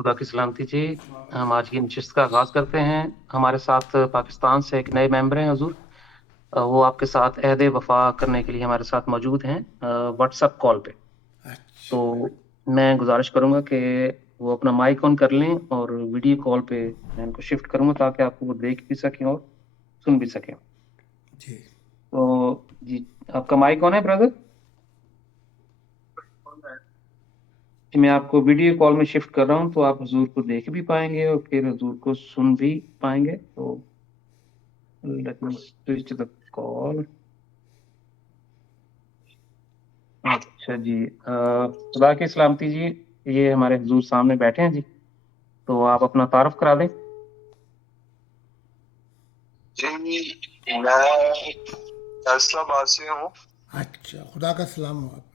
خدا کی سلامتی جی. ہم آج کی نشست کا آغاز کرتے ہیں. ہمارے ساتھ پاکستان سے ایک نئے ممبر ہیں حضور. وہ آپ کے ساتھ عہد وفا کرنے کے لیے ہمارے ساتھ موجود ہیں واٹس ایپ کال پہ. اچھا تو میں گزارش کروں گا کہ وہ اپنا مائک آن کر لیں اور ویڈیو کال پہ میں ان کو شفٹ کروں گا تاکہ آپ کو وہ دیکھ بھی سکیں اور سن بھی سکیں. جی تو جی آپ کا مائک آن ہے برادر؟ میں آپ کو ویڈیو کال میں شفٹ کر رہا ہوں تو آپ حضور کو دیکھ بھی پائیں گے اور پھر حضور کو سن بھی پائیں گے. تو let me switch the call. اچھا جی خدا کی سلامتی جی. یہ ہمارے حضور سامنے بیٹھے ہیں جی. تو آپ اپنا تعارف کرا دیں. جی میں فیصلہ آباد سے ہوں. اچھا خدا کا سلام ہو آپ پر.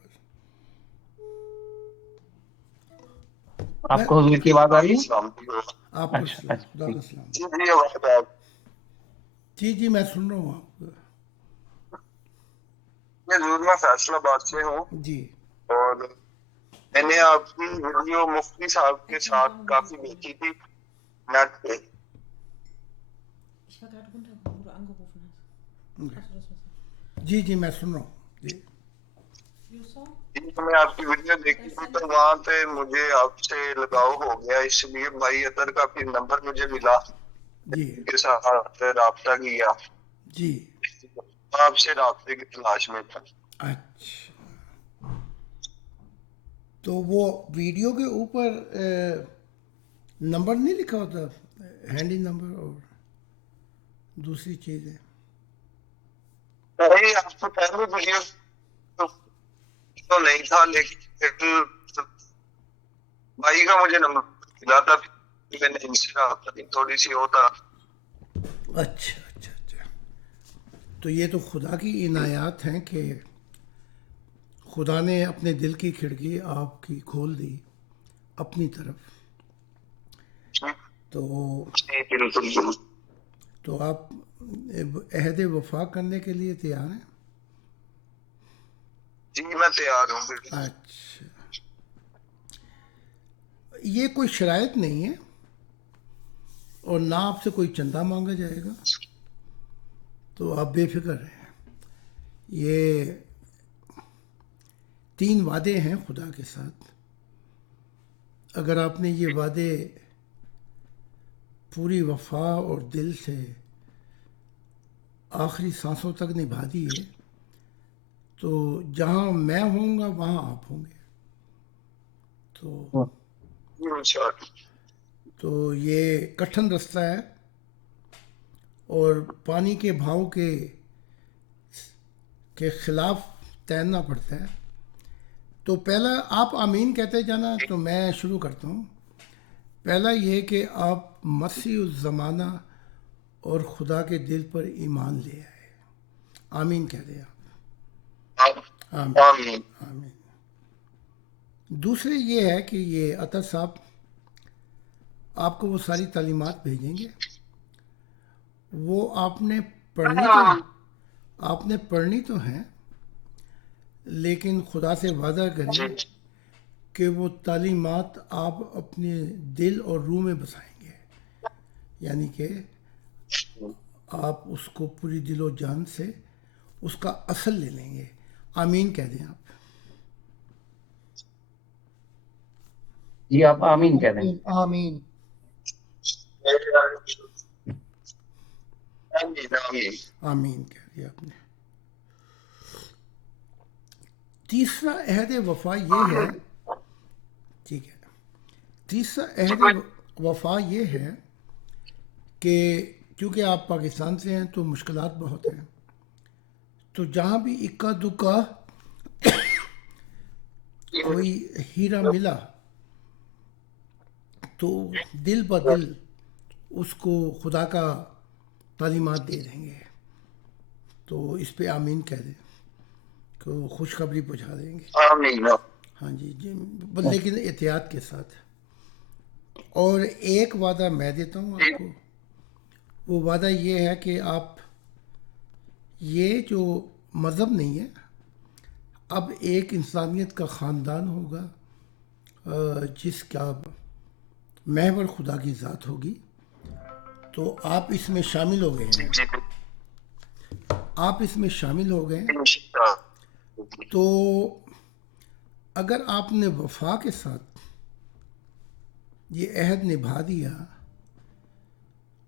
آپ کو حضور کی آواز آ رہی ہے؟ سلامتی ہو. آپ کو اچھا سلام اچھا خدا ٹھیک. کا سلام. جی جی آواز آ- جی جی میں سن رہا ہوں آپ کو. میں ضرور میں فیصلہ آباد سے ہوں جی اور میں نے آپ کی ویڈیو مفتی صاحب کے ساتھ کافی دیکھی تھی نیٹ پہ. Ich war gerade runter, wo du angerufen hast. Hast du das was? جی جی میں سن رہا ہوں. جی You saw? میں آپ کی ویڈیو دیکھی تھی تو وہاں پہ مجھے آپ سے لگاؤ ہو گیا, اس لیے بھائی اطہر کا پھر نمبر مجھے ملا, جی ان کے ساتھ رابطہ کیا, جی آپ سے رابطے کی تلاش میں تھا. اچھا تو وہ ویڈیو کے اوپر نمبر نہیں لکھا ہوتا, ہینڈی نمبر اور دوسری چیزیں؟ نہیں آپ کو پہلے ویڈیو تو نہیں تھا, لیکن بھائی کا مجھے نمبر ملا تھا, میں نے ان سے رابطہ کی تھوڑی سی ہوتا. اچھا اچھا اچھا. تو یہ تو خدا کی عنایات ہیں کہ خدا نے اپنے دل کی کھڑکی آپ کی کھول دی اپنی طرف. تو بالکل تو آپ عہد وفا کرنے کے لیے تیار ہیں؟ جی میں تیار ہوں. بالکل اچھا یہ کوئی شرائط نہیں ہے اور نہ آپ سے کوئی چندہ مانگا جائے گا, تو آپ بے فکر رہیں. یہ 3 وعدے ہیں خدا کے ساتھ. اگر آپ نے یہ وعدے پوری وفا اور دل سے آخری سانسوں تک نبھا دیے تو جہاں میں ہوں گا وہاں آپ ہوں گے. تو انشاءاللہ. تو یہ کٹھن رستہ ہے اور پانی کے بہاؤ کے خلاف تیرنا پڑتا ہے. تو پہلا آپ آمین کہتے جانا, تو میں شروع کرتا ہوں. پہلا یہ کہ آپ مسیح الزمانہ اور خدا کے دل پر ایمان لے آئے. آمین کہہ دیں آپ. آمین آمین. آمین. دوسرے یہ ہے کہ یہ عطا صاحب آپ کو وہ ساری تعلیمات بھیجیں گے, وہ آپ نے پڑھنی تو ہیں, لیکن خدا سے وعدہ کریں جی کہ وہ تعلیمات آپ اپنے دل اور روح میں بسائیں گے, یعنی کہ آپ اس کو پوری دل و جان سے اس کا اصل لے لیں گے. آمین کہہ دیں آپ. جی آپ آمین کہہ دیں. آمین. آمین. آمین. آمین کہہ دیا آپ نے. تیسرا عہد وفا یہ ہے, ٹھیک ہے, تیسرا عہد وفا یہ ہے کہ چونکہ آپ پاکستان سے ہیں تو مشکلات بہت ہیں. تو جہاں بھی اکا دکا کوئی ہیرا ملا تو دل بدل اس کو خدا کا تعلیمات دے دیں گے. تو اس پہ آمین کہہ دیں کہ خوشخبری پہنچا دیں گے. آمین. ہاں جی جی, لیکن احتیاط کے ساتھ. اور ایک وعدہ میں دیتا ہوں آپ کو, وہ وعدہ یہ ہے کہ آپ یہ جو مذہب نہیں ہے, اب ایک انسانیت کا خاندان ہوگا جس کا محور خدا کی ذات ہوگی. تو آپ اس میں شامل ہو گئے ہیں. جی آپ اس میں شامل ہو گئے. انشاءاللہ. تو اگر آپ نے وفا کے ساتھ یہ عہد نبھا دیا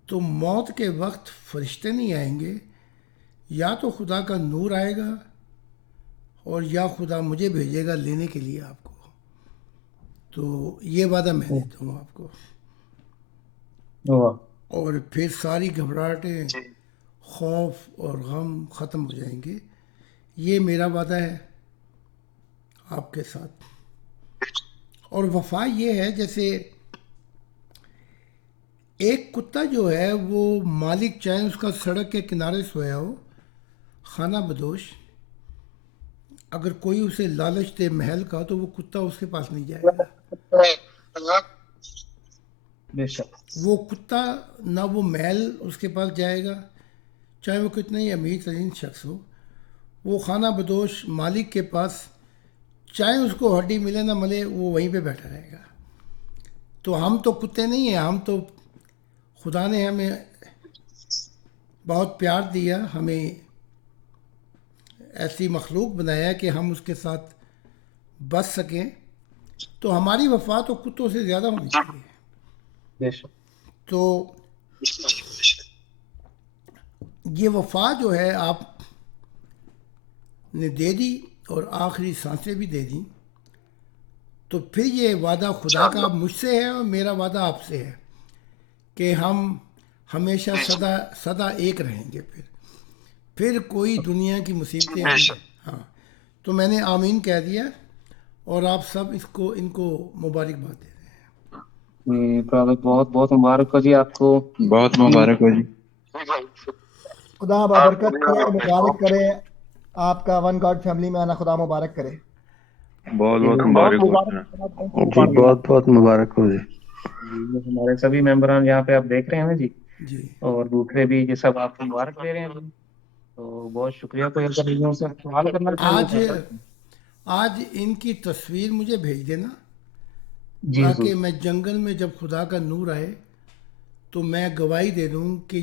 تو موت کے وقت فرشتے نہیں آئیں گے، یا تو خدا کا نور آئے گا اور یا خدا مجھے بھیجے گا لینے کے لیے آپ کو. تو یہ وعدہ میں دیتا ہوں آپ کو. اور پھر ساری گھبراہٹیں، جی خوف اور غم ختم ہو جائیں گے. یہ میرا وعدہ ہے آپ کے ساتھ. اور وفا یہ ہے جیسے ایک کتا جو ہے وہ مالک چاہے اس کا سڑک کے کنارے سویا ہو خانہ بدوش، اگر کوئی اسے لالچ دے محل کا تو وہ کتا اس کے پاس نہیں جائے گا. بے شک. وہ کتا نہ وہ محل اس کے پاس جائے گا، چاہے وہ کتنا ہی امیر ترین شخص ہو. وہ خانہ بدوش مالک کے پاس چاہے اس کو ہڈی ملے نہ ملے وہ وہیں پہ بیٹھا رہے گا. تو ہم تو کتے نہیں ہیں، ہم تو خدا نے ہمیں بہت پیار دیا، ہمیں ایسی مخلوق بنایا کہ ہم اس کے ساتھ بچ سکیں. تو ہماری وفا تو کتوں سے زیادہ ہونی چاہیے. بے شک. تو یہ وفا جو ہے آپ نے دے دی اور آخری سانسیں بھی دے دیں. تو پھر یہ وعدہ خدا کا مجھ سے ہے اور میرا وعدہ آپ سے ہے کہ ہم ہمیشہ سدا ایک رہیں گے. پھر کوئی دنیا کی مصیبتیں ہاں. تو میں نے آمین کہہ دیا اور آپ سب ان کو مبارکباد دے رہے ہیں. بہت بہت مبارک ہو جی آپ کو. بہت مبارک ہو جی. خدا بابرکت کرے، مبارک کرے آپ کا ون گاڈ فیملی میں آنا. خدا مبارک کرے. بہت بہت مبارک ہو جی بہت بہت مبارک ہو جی. ہمارے سبھی ممبران یہاں پہ آپ دیکھ رہے ہیں جی، جی اور دوسرے بھی یہ سب آپ کو مبارک دے رہے ہیں. تو بہت شکریہ. کوئی اگر ان سے سوال کرنا چاہیں آج ان کی تصویر مجھے بھیج دینا جی تاکہ میں جنگل میں جب خدا کا نور آئے تو میں گواہی دے دوں کہ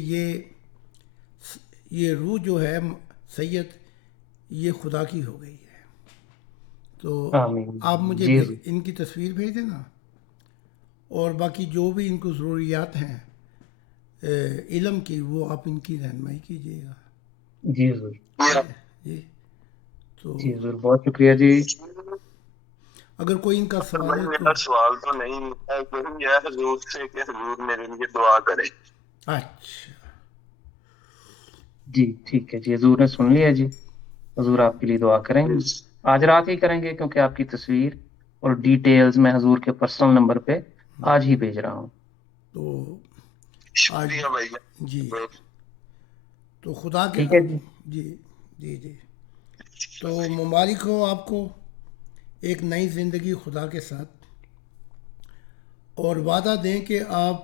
یہ روح جو ہے سید یہ خدا کی ہو گئی ہے. تو آمین. آپ مجھے جی ان کی تصویر بھیج دینا، اور باقی جو بھی ان کو ضروریات ہیں علم کی وہ آپ ان کی رہنمائی کیجیے گا. جی ضرور. جی تو جی ضرور. بہت شکریہ جی. اگر کوئی ان کا سوال ہے میرا سوال تو نہیں ہے، یہی ہے حضور سے کہ حضور میرے لیے دعا کرے. اچھا جی ٹھیک ہے جی. حضور نے سن لیا جی. حضور آپ کے لیے دعا کریں گے. آج رات ہی کریں گے کیونکہ آپ کی تصویر اور ڈیٹیلز میں حضور کے پرسنل نمبر پہ آج ہی بھیج رہا ہوں. تو شکریہ بھائی. جی تو خدا کے ٹھیک ہے جی. جی جی جی تو مبارک ہو آپ کو ایک نئی زندگی خدا کے ساتھ. اور وعدہ دیں کہ آپ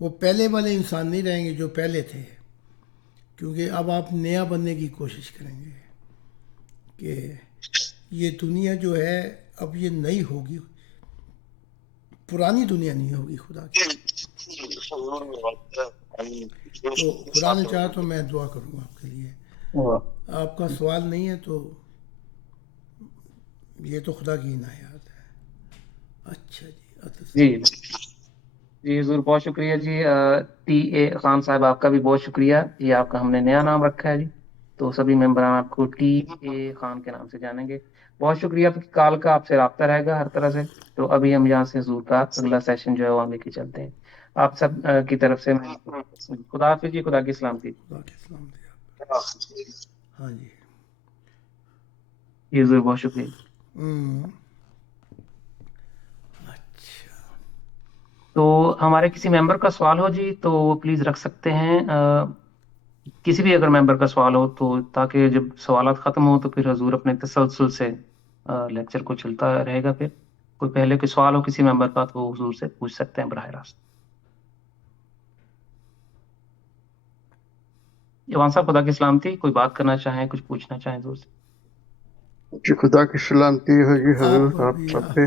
وہ پہلے والے انسان نہیں رہیں گے جو پہلے تھے، کیونکہ اب آپ نیا بننے کی کوشش کریں گے کہ یہ دنیا جو ہے اب یہ نئی ہوگی، پرانی دنیا نہیں ہوگی خدا کی. تو خدا نے چاہا تو میں دعا کروں گا آپ کے لیے. آپ کا سوال نہیں ہے تو یہ تو خدا کی عنایات ہے. اچھا جی جی حضور بہت شکریہ جی. ٹی اے خان صاحب آپ کا بھی بہت شکریہ. یہ آپ کا ہم نے نیا نام رکھا ہے جی، تو سبھی ممبران آپ کو ٹی اے خان کے نام سے جانیں گے. بہت شکریہ. کال کا آپ سے رابطہ رہے گا ہر طرح سے. تو ابھی ہم یہاں سے حضور کا اگلا سیشن جو ہے وہ ہم لے کے چلتے ہیں. آپ سب کی طرف سے خدا حافظ جی. خدا کی سلامتی. خدا کے سلام دے. ہاں جی جی حضور بہت شکریہ. اچھا تو ہمارے کسی ممبر کا سوال ہو جی تو وہ پلیز رکھ سکتے ہیں. کسی بھی اگر ممبر کا سوال ہو تو تاکہ جب سوالات ختم ہو تو پھر حضور اپنے تسلسل سے لیکچر کو چلتا رہے گا. پھر کوئی پہلے کوئی سوال ہو کسی ممبر کا تو وہ حضور سے پوچھ سکتے ہیں براہ راست. جوان صاحب خدا کی سلامتی. کوئی بات کرنا چاہیں، کچھ پوچھنا چاہیں حضور سے؟ جی خدا کی سلامتی ہو جی حضور آپ بھی سب پہ.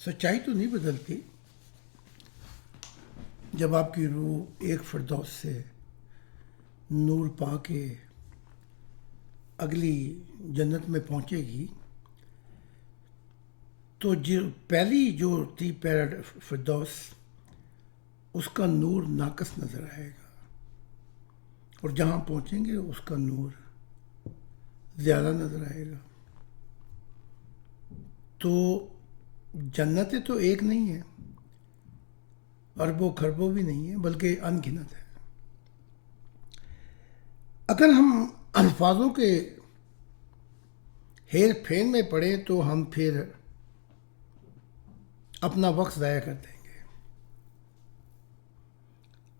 سچائی تو نہیں بدلتی. جب آپ کی روح ایک فردوس سے نور پا کے اگلی جنت میں پہنچے گی تو جو پہلی جو تھی فردوس اس کا نور ناقص نظر آئے گا، اور جہاں پہنچیں گے اس کا نور زیادہ نظر آئے گا. تو جنتیں تو ایک نہیں ہیں، اربوں خربوں بھی نہیں ہیں، بلکہ ان گنت ہے. اگر ہم الفاظوں کے ہیر پھیر میں پڑیں تو ہم پھر اپنا وقت ضائع کر دیں گے.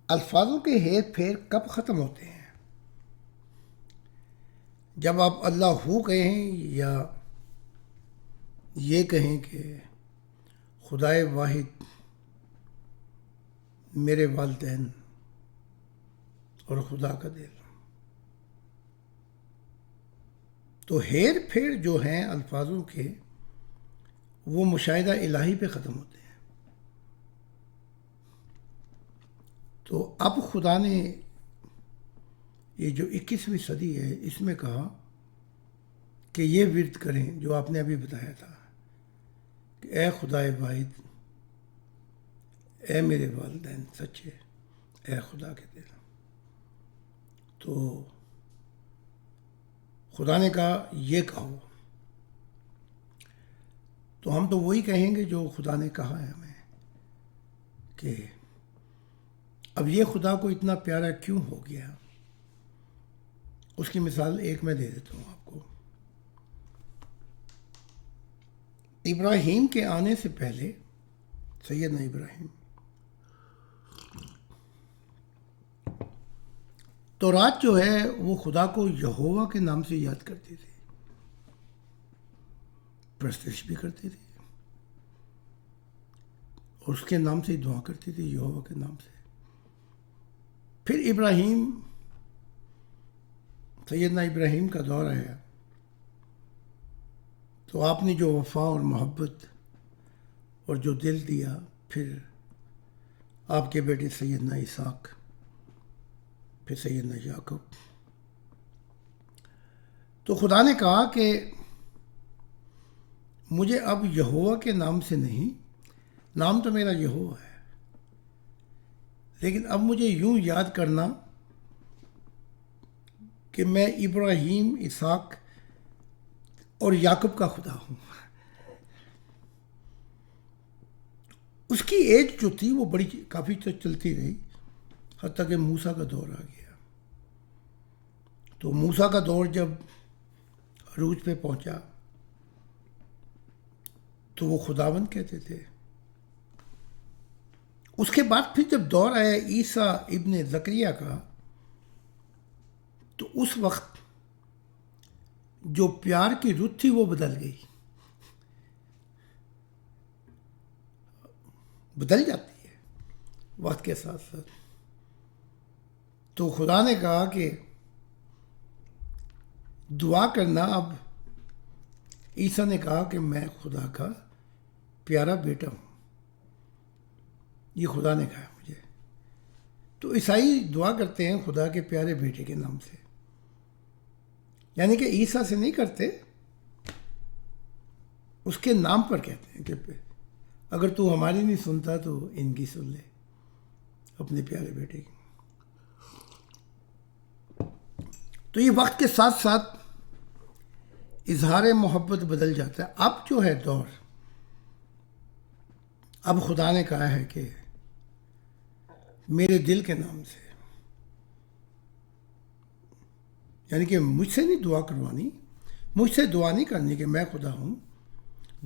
الفاظوں کے ہیر پھیر کب ختم ہوتے ہیں؟ جب آپ اللہ ہو کہیں یا یہ کہیں کہ خدائے واحد میرے والدین اور خدا کا دل. تو ہیر پھیر جو ہیں الفاظوں کے وہ مشاہدہ الہی پہ ختم ہوتے ہیں. تو اب خدا نے یہ جو 21ویں صدی ہے اس میں کہا کہ یہ ورد کریں جو آپ نے ابھی بتایا تھا کہ اے خدائے واحد، اے میرے والدین سچے، اے خدا کے دل. تو خدا نے کہا یہ کہو، تو ہم تو وہی کہیں گے جو خدا نے کہا ہے ہمیں کہ اب یہ خدا کو اتنا پیارا کیوں ہو گیا. اس کی مثال ایک میں دے دیتا ہوں آپ کو. ابراہیم کے آنے سے پہلے سیدنا ابراہیم تورات جو ہے وہ خدا کو یہوہ کے نام سے یاد کرتی تھی، پرستش بھی کرتی تھی، اور اس کے نام سے ہی دعا کرتی تھی، یہوہ کے نام سے. پھر سیدنا ابراہیم کا دور آیا تو آپ نے جو وفا اور محبت اور جو دل دیا، پھر آپ کے بیٹے سیدنا اسحاق، پھر سیدنا یعقوب. تو خدا نے کہا کہ مجھے اب یہوہ کے نام سے نہیں، نام تو میرا یہوہ ہے، لیکن اب مجھے یوں یاد کرنا کہ میں ابراہیم، اسحاق اور یعقوب کا خدا ہوں. اس کی ایج جو تھی وہ کافی چلتی رہی، حتیٰ کہ موسیٰ کا دور آ گیا. تو موسیٰ کا دور جب عروج پہ پہنچا تو وہ خداوند کہتے تھے. اس کے بعد پھر جب دور آیا عیسیٰ ابن زکریا کا تو اس وقت جو پیار کی رت تھی وہ بدل گئی، بدل جاتی ہے وقت کے ساتھ ساتھ. تو خدا نے کہا کہ دعا کرنا. اب عیسیٰ نے کہا کہ میں خدا کا پیارا بیٹا ہوں، یہ خدا نے کہا مجھے. تو عیسائی دعا کرتے ہیں خدا کے پیارے بیٹے کے نام سے، یعنی کہ عیسیٰ سے نہیں کرتے، اس کے نام پر کہتے ہیں کہ اگر تو ہماری نہیں سنتا تو ان کی سن لے، اپنے پیارے بیٹے کی. تو یہ وقت کے ساتھ ساتھ اظہار محبت بدل جاتا ہے. اب جو ہے دور، اب خدا نے کہا ہے کہ میرے دل کے نام سے، یعنی کہ مجھ سے نہیں دعا کروانی، مجھ سے دعا نہیں کرنی کہ میں خدا ہوں،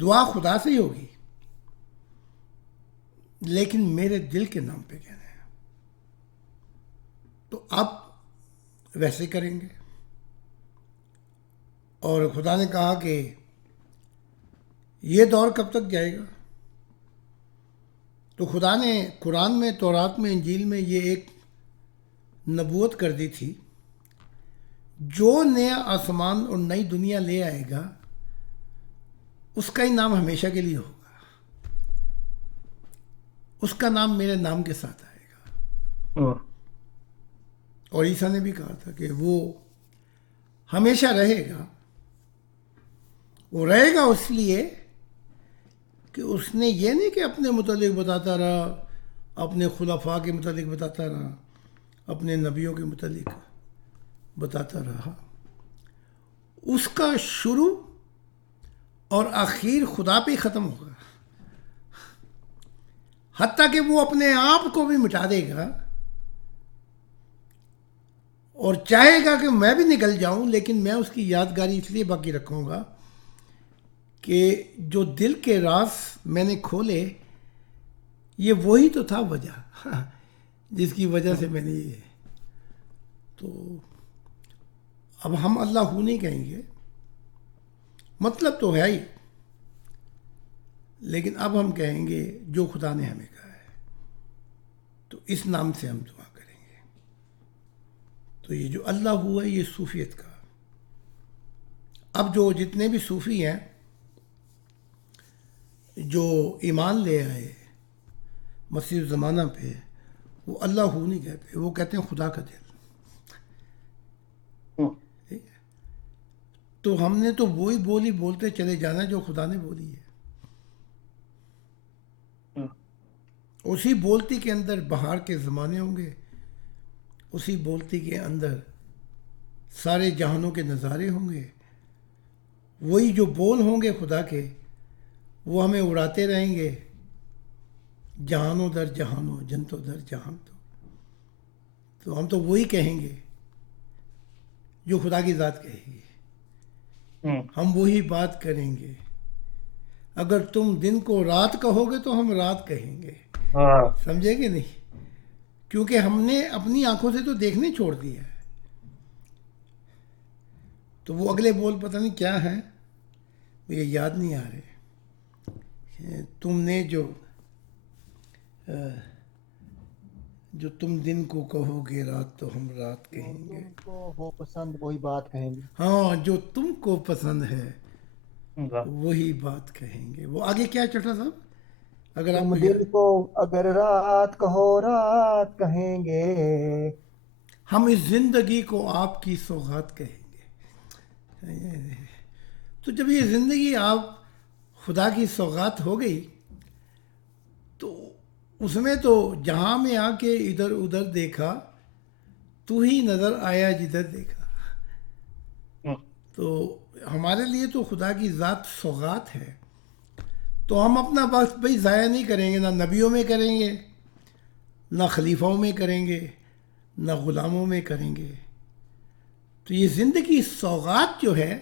دعا خدا سے ہی ہوگی، لیکن میرے دل کے نام پہ کہنا ہے. تو اب ویسے کریں گے. اور خدا نے کہا کہ یہ دور کب تک جائے گا؟ تو خدا نے قرآن میں، تورات میں، انجیل میں یہ ایک نبوت کر دی تھی، جو نیا آسمان اور نئی دنیا لے آئے گا اس کا ہی نام ہمیشہ کے لیے ہوگا. اس کا نام میرے نام کے ساتھ آئے گا. اور عیسیٰ نے بھی کہا تھا کہ وہ ہمیشہ رہے گا. وہ رہے گا اس لیے کہ اس نے یہ نہیں کہ اپنے متعلق بتاتا رہا، اپنے خلفاء کے متعلق بتاتا رہا، اپنے نبیوں کے متعلق بتاتا رہا. اس کا شروع اور آخر خدا پہ ہی ختم ہوگا، حتیٰ کہ وہ اپنے آپ کو بھی مٹا دے گا اور چاہے گا کہ میں بھی نکل جاؤں، لیکن میں اس کی یادگاری اس لیے باقی رکھوں گا کہ جو دل کے راز میں نے کھولے یہ وہی تو تھا وجہ جس کی وجہ سے میں نے یہ. تو اب ہم اللہ ہو نہیں کہیں گے، مطلب تو ہے ہی، لیکن اب ہم کہیں گے جو خدا نے ہمیں کہا ہے. تو اس نام سے ہم دعا کریں گے. تو یہ جو اللہ ہوا ہے یہ صوفیت کا. اب جو جتنے بھی صوفی ہیں جو ایمان لے آئے مسیح الزمانہ پہ، وہ اللہ ہو نہیں کہتے، وہ کہتے ہیں خدا کا دل. تو ہم نے تو وہی بولی بولتے چلے جانا جو خدا نے بولی ہے. اسی بولتی کے اندر بہار کے زمانے ہوں گے، اسی بولتی کے اندر سارے جہانوں کے نظارے ہوں گے. وہی جو بول ہوں گے خدا کے، وہ ہمیں اڑاتے رہیں گے جہانوں در جہانوں، جنتوں در جہان. تو ہم تو وہی کہیں گے جو خدا کی ذات کہے گی. ہم وہی بات کریں گے. اگر تم دن کو رات کہو گے تو ہم رات کہیں گے. سمجھے کہ نہیں؟ کیونکہ ہم نے اپنی آنکھوں سے تو دیکھنے چھوڑ دیا ہے. تو وہ اگلے بول پتہ نہیں کیا ہیں، مجھے یاد نہیں آ رہے. تم نے جو تم دن کو کہو گے رات تو ہم رات کہیں گے. تم کو ہو پسند وہی بات کہیں گے. ہاں، جو تم کو پسند ہے وہی بات کہیں گے. وہ آگے کیا چٹا صاحب؟ اگر آپ تم کو دل کو اگر رات کہو رات کہیں گے. ہم اس زندگی کو آپ کی سوغات کہیں گے. تو جب یہ زندگی آپ خدا کی سوغات ہو گئی تو اس میں تو جہاں میں آ کے ادھر ادھر دیکھا تو ہی نظر آیا جدھر دیکھا. تو ہمارے لیے تو خدا کی ذات سوغات ہے. تو ہم اپنا وقت بھائی ضائع نہیں کریں گے، نہ نبیوں میں کریں گے، نہ خلیفوں میں کریں گے، نہ غلاموں میں کریں گے. تو یہ زندگی سوغات جو ہے،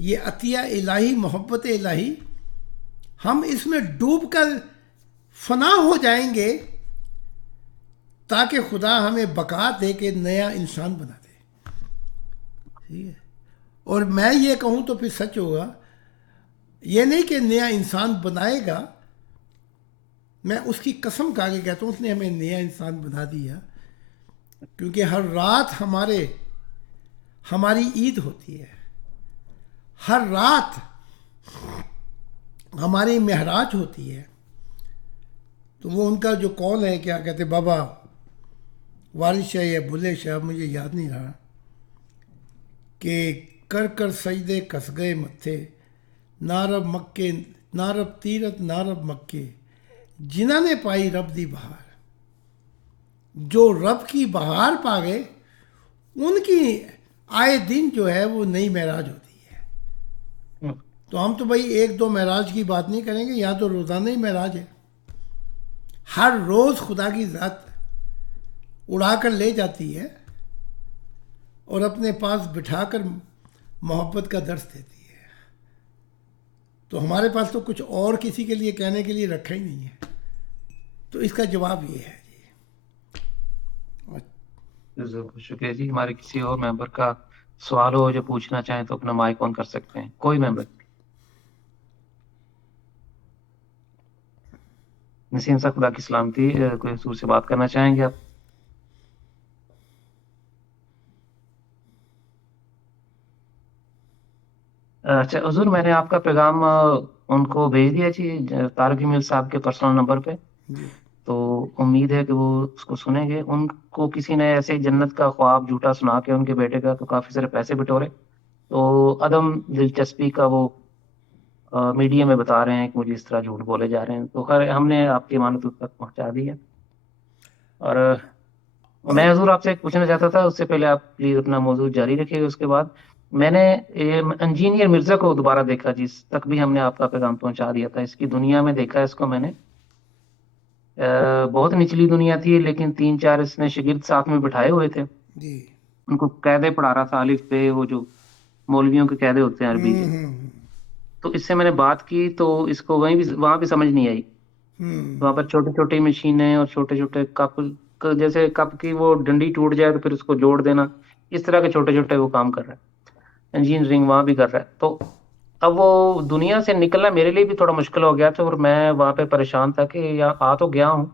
یہ عطیہ الہی، محبت الہی، ہم اس میں ڈوب کر فنا ہو جائیں گے تاکہ خدا ہمیں بقا دے کے نیا انسان بنا دے. ٹھیک ہے؟ اور میں یہ کہوں تو پھر سچ ہوگا. یہ نہیں کہ نیا انسان بنائے گا، میں اس کی قسم کھا کے کہتا ہوں اس نے ہمیں نیا انسان بنا دیا. کیونکہ ہر رات ہماری عید ہوتی ہے، ہر رات ہماری معراج ہوتی ہے. تو وہ ان کا جو قول ہے، کیا کہتے بابا وارث شاہ یا بلے شاہ، مجھے یاد نہیں رہا، کہ کر کر سجدے کس گئے متھے، نارب مکے نارب تیرت نارب مکے، جنہاں نے پائی رب دی بہار. جو رب کی بہار پا گئے ان کی آئے دن جو ہے وہ نئی معراج ہوتی ہے. تو ہم تو بھائی ایک دو معراج کی بات نہیں کریں گے، یہاں تو روزانہ ہی معراج ہے. ہر روز خدا کی ذات اڑا کر لے جاتی ہے اور اپنے پاس بٹھا کر محبت کا درس دیتی ہے. تو ہمارے پاس تو کچھ اور کسی کے لیے کہنے کے لیے رکھا ہی نہیں ہے. تو اس کا جواب یہ ہے. ضرور، شکریہ جی. ہمارے کسی اور ممبر کا سوال ہو جو پوچھنا چاہیں تو اپنا مائک آن کر سکتے ہیں. کوئی ممبر؟ نسیم صاحب خدا کی سلامتی، کوئی حضور سے بات کرنا چاہیں گے آپ؟ اچھا حضور، میں نے آپ کا پیغام ان کو بھیج دیا جی، طارق جمیل صاحب کے پرسنل نمبر پہ. جی تو امید ہے کہ وہ اس کو سنیں گے. ان کو کسی نے ایسے جنت کا خواب جھوٹا سنا کے ان کے بیٹے کا تو کافی سارے پیسے بٹورے. تو عدم دلچسپی کا وہ میڈیا میں بتا رہے ہیں کہ مجھے اس طرح جھوٹ بولے جا رہے ہیں. تو خیر ہم نے آپ کی امانت اس تک پہنچا دی ہے. اور میں حضور آپ سے ایک پوچھنا چاہتا تھا، اس سے پہلے آپ پلیز اپنا موضوع جاری رکھیے گا. اس کے بعد میں نے انجینئر مرزا کو دوبارہ دیکھا، جس تک بھی ہم نے آپ کا پیغام پہنچا دیا تھا. اس کی دنیا میں دیکھا اس کو میں نے. بہت نچلی دنیا تھی، لیکن 3 4 اس نے شاگرد ساتھ میں بٹھائے ہوئے تھے. جی. ان کو قاعدے پڑھا رہا تھا، الف بے، وہ جو مولویوں کے قاعدے ہوتے ہیں عربی کے. تو اس سے میں نے بات کی تو اس کو وہاں بھی سمجھ نہیں آئی. وہاں پر چھوٹی چھوٹی مشینیں اور چھوٹے چھوٹے کپ، جیسے کپ کی وہ ڈنڈی ٹوٹ جائے تو پھر اس کو جوڑ دینا، اس طرح کے چھوٹے چھوٹے وہ کام کر رہا ہے. انجینئرنگ وہاں بھی کر رہا ہے. تو اب وہ دنیا سے نکلنا میرے لیے بھی تھوڑا مشکل ہو گیا تھا، اور میں وہاں پہ پریشان تھا کہ یہاں آ تو گیا ہوں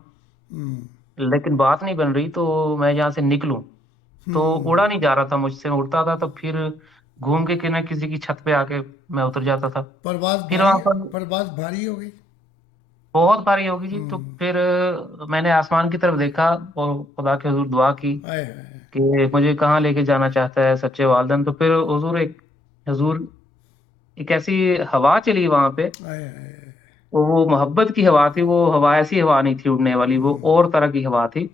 لیکن بات نہیں بن رہی، تو میں یہاں سے نکلوں. تو اڑا نہیں جا رہا تھا مجھ سے. اڑتا تھا تو پھر گھوم کے کسی کی چھت پہ آ کے میں اتر جاتا تھا. پھر وہاں پر پرواز بھاری ہو گئی. بہت باری ہوگی جی. تو پھر میں نے آسمان کی طرف دیکھا اور خدا کے حضور دعا کی آئے ہائے. کہ مجھے کہاں لے کے جانا چاہتا ہے سچے والدین. تو پھر حضور ایک ایسی ہوا چلی وہاں پہ، آئے ہائے. وہ محبت کی ہوا تھی. وہ ہوا ایسی ہوا نہیں تھی اڑنے والی، وہ اور طرح کی ہوا تھی.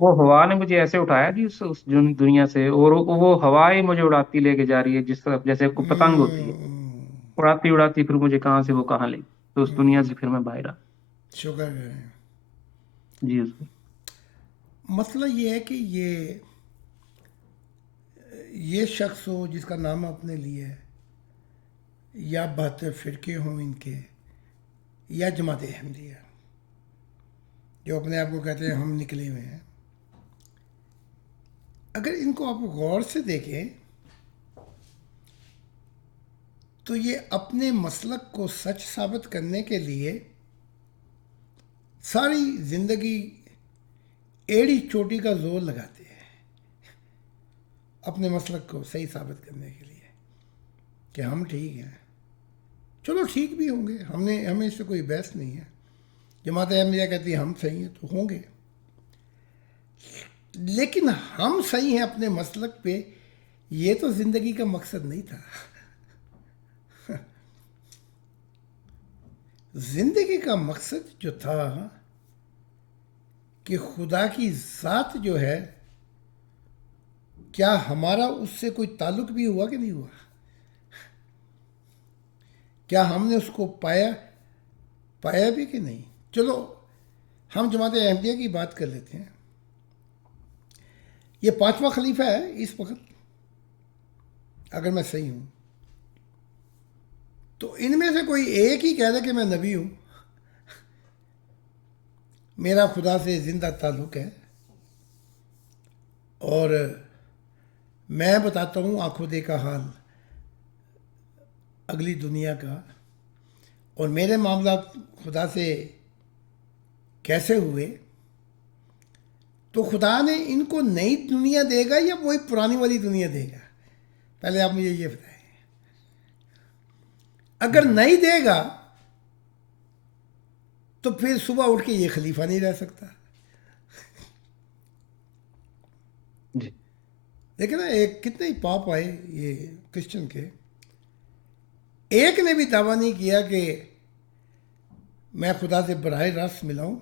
وہ ہوا نے مجھے ایسے اٹھایا جی اس دنیا سے، اور وہ ہوا ہی مجھے اڑاتی لے کے جا رہی ہے، جس طرح جیسے کوئی پتنگ ہوتی ہے، اڑاتی اڑاتی پھر مجھے کہاں سے وہ کہاں لے. تو اس دنیا سے پھر میں باہر آ. شکر ہے. جی حضور. مسئلہ یہ ہے کہ یہ شخص ہو جس کا نام آپ نے لیا ہے، یا 72 فرقے ہوں ان کے، یا جماعت احمدیہ جو اپنے آپ کو کہتے ہیں ہم نکلے ہوئے ہیں، اگر ان کو آپ غور سے دیکھیں تو یہ اپنے مسلک کو سچ ثابت کرنے کے لیے ساری زندگی ایڑی چوٹی کا زور لگاتے ہیں اپنے مسلک کو صحیح ثابت کرنے کے لیے کہ ہم ٹھیک ہیں. چلو ٹھیک بھی ہوں گے، ہمیں اس سے کوئی بحث نہیں ہے. جماعت احمدیہ کہتی ہے ہم صحیح ہیں تو ہوں گے، لیکن ہم صحیح ہیں اپنے مسلک پہ، یہ تو زندگی کا مقصد نہیں تھا. زندگی کا مقصد جو تھا کہ خدا کی ذات جو ہے، کیا ہمارا اس سے کوئی تعلق بھی ہوا کہ نہیں ہوا؟ کیا ہم نے اس کو پایا بھی کہ نہیں؟ چلو ہم جماعت احمدیہ کی بات کر لیتے ہیں. یہ 5واں خلیفہ ہے اس وقت، اگر میں صحیح ہوں تو ان میں سے کوئی ایک ہی کہہ دے کہ میں نبی ہوں، میرا خدا سے زندہ تعلق ہے، اور میں بتاتا ہوں آنکھوں دیکھا حال اگلی دنیا کا، اور میرے معاملات خدا سے کیسے ہوئے. تو خدا نے ان کو نئی دنیا دے گا یا وہی پرانی والی دنیا دے گا؟ پہلے آپ مجھے یہ بتائیں. اگر نہیں دے گا تو پھر صبح اٹھ کے یہ خلیفہ نہیں رہ سکتا. جی. لیکن ایک کتنے ہی پاپ آئے یہ کرسچن کے، ایک نے بھی دعویٰ نہیں کیا کہ میں خدا سے براہ راست ملا ہوں.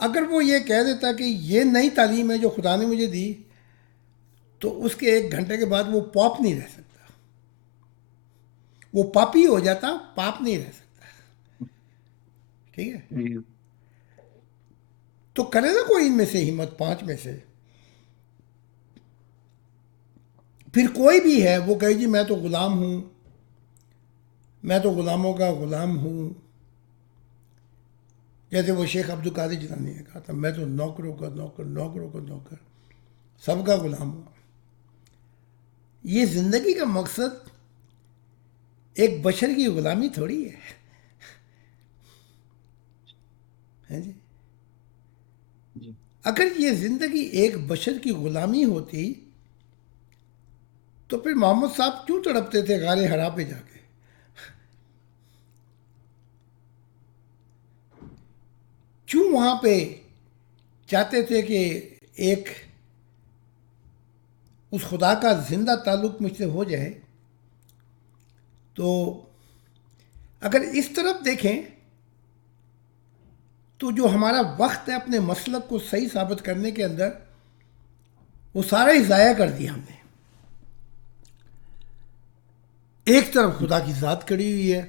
اگر وہ یہ کہہ دیتا کہ یہ نئی تعلیم ہے جو خدا نے مجھے دی، تو اس کے 1 گھنٹے کے بعد وہ پاپ نہیں رہ سکتا، وہ پاپی ہو جاتا، پاپ نہیں رہ سکتا. ٹھیک ہے؟ تو کرے نا کوئی ان میں سے ہمت، 5 میں سے پھر کوئی بھی ہے وہ کہے جی میں تو غلام ہوں، میں تو غلاموں کا غلام ہوں. جیسے وہ شیخ عبدالقادر جیلانی نے کہا تھا میں تو نوکروں کا نوکر سب کا غلام ہوں. یہ زندگی کا مقصد ایک بشر کی غلامی تھوڑی ہے. جی. اگر یہ زندگی ایک بشر کی غلامی ہوتی تو پھر محمد صاحب کیوں تڑپتے تھے غار حرا پہ جا کے؟ کیوں وہاں پہ چاہتے تھے کہ ایک اس خدا کا زندہ تعلق مجھ سے ہو جائے، تو اگر اس طرف دیکھیں تو جو ہمارا وقت ہے اپنے مسلک کو صحیح ثابت کرنے کے اندر، وہ سارا ہی ضائع کر دیا ہم نے۔ ایک طرف خدا کی ذات کھڑی ہوئی ہے،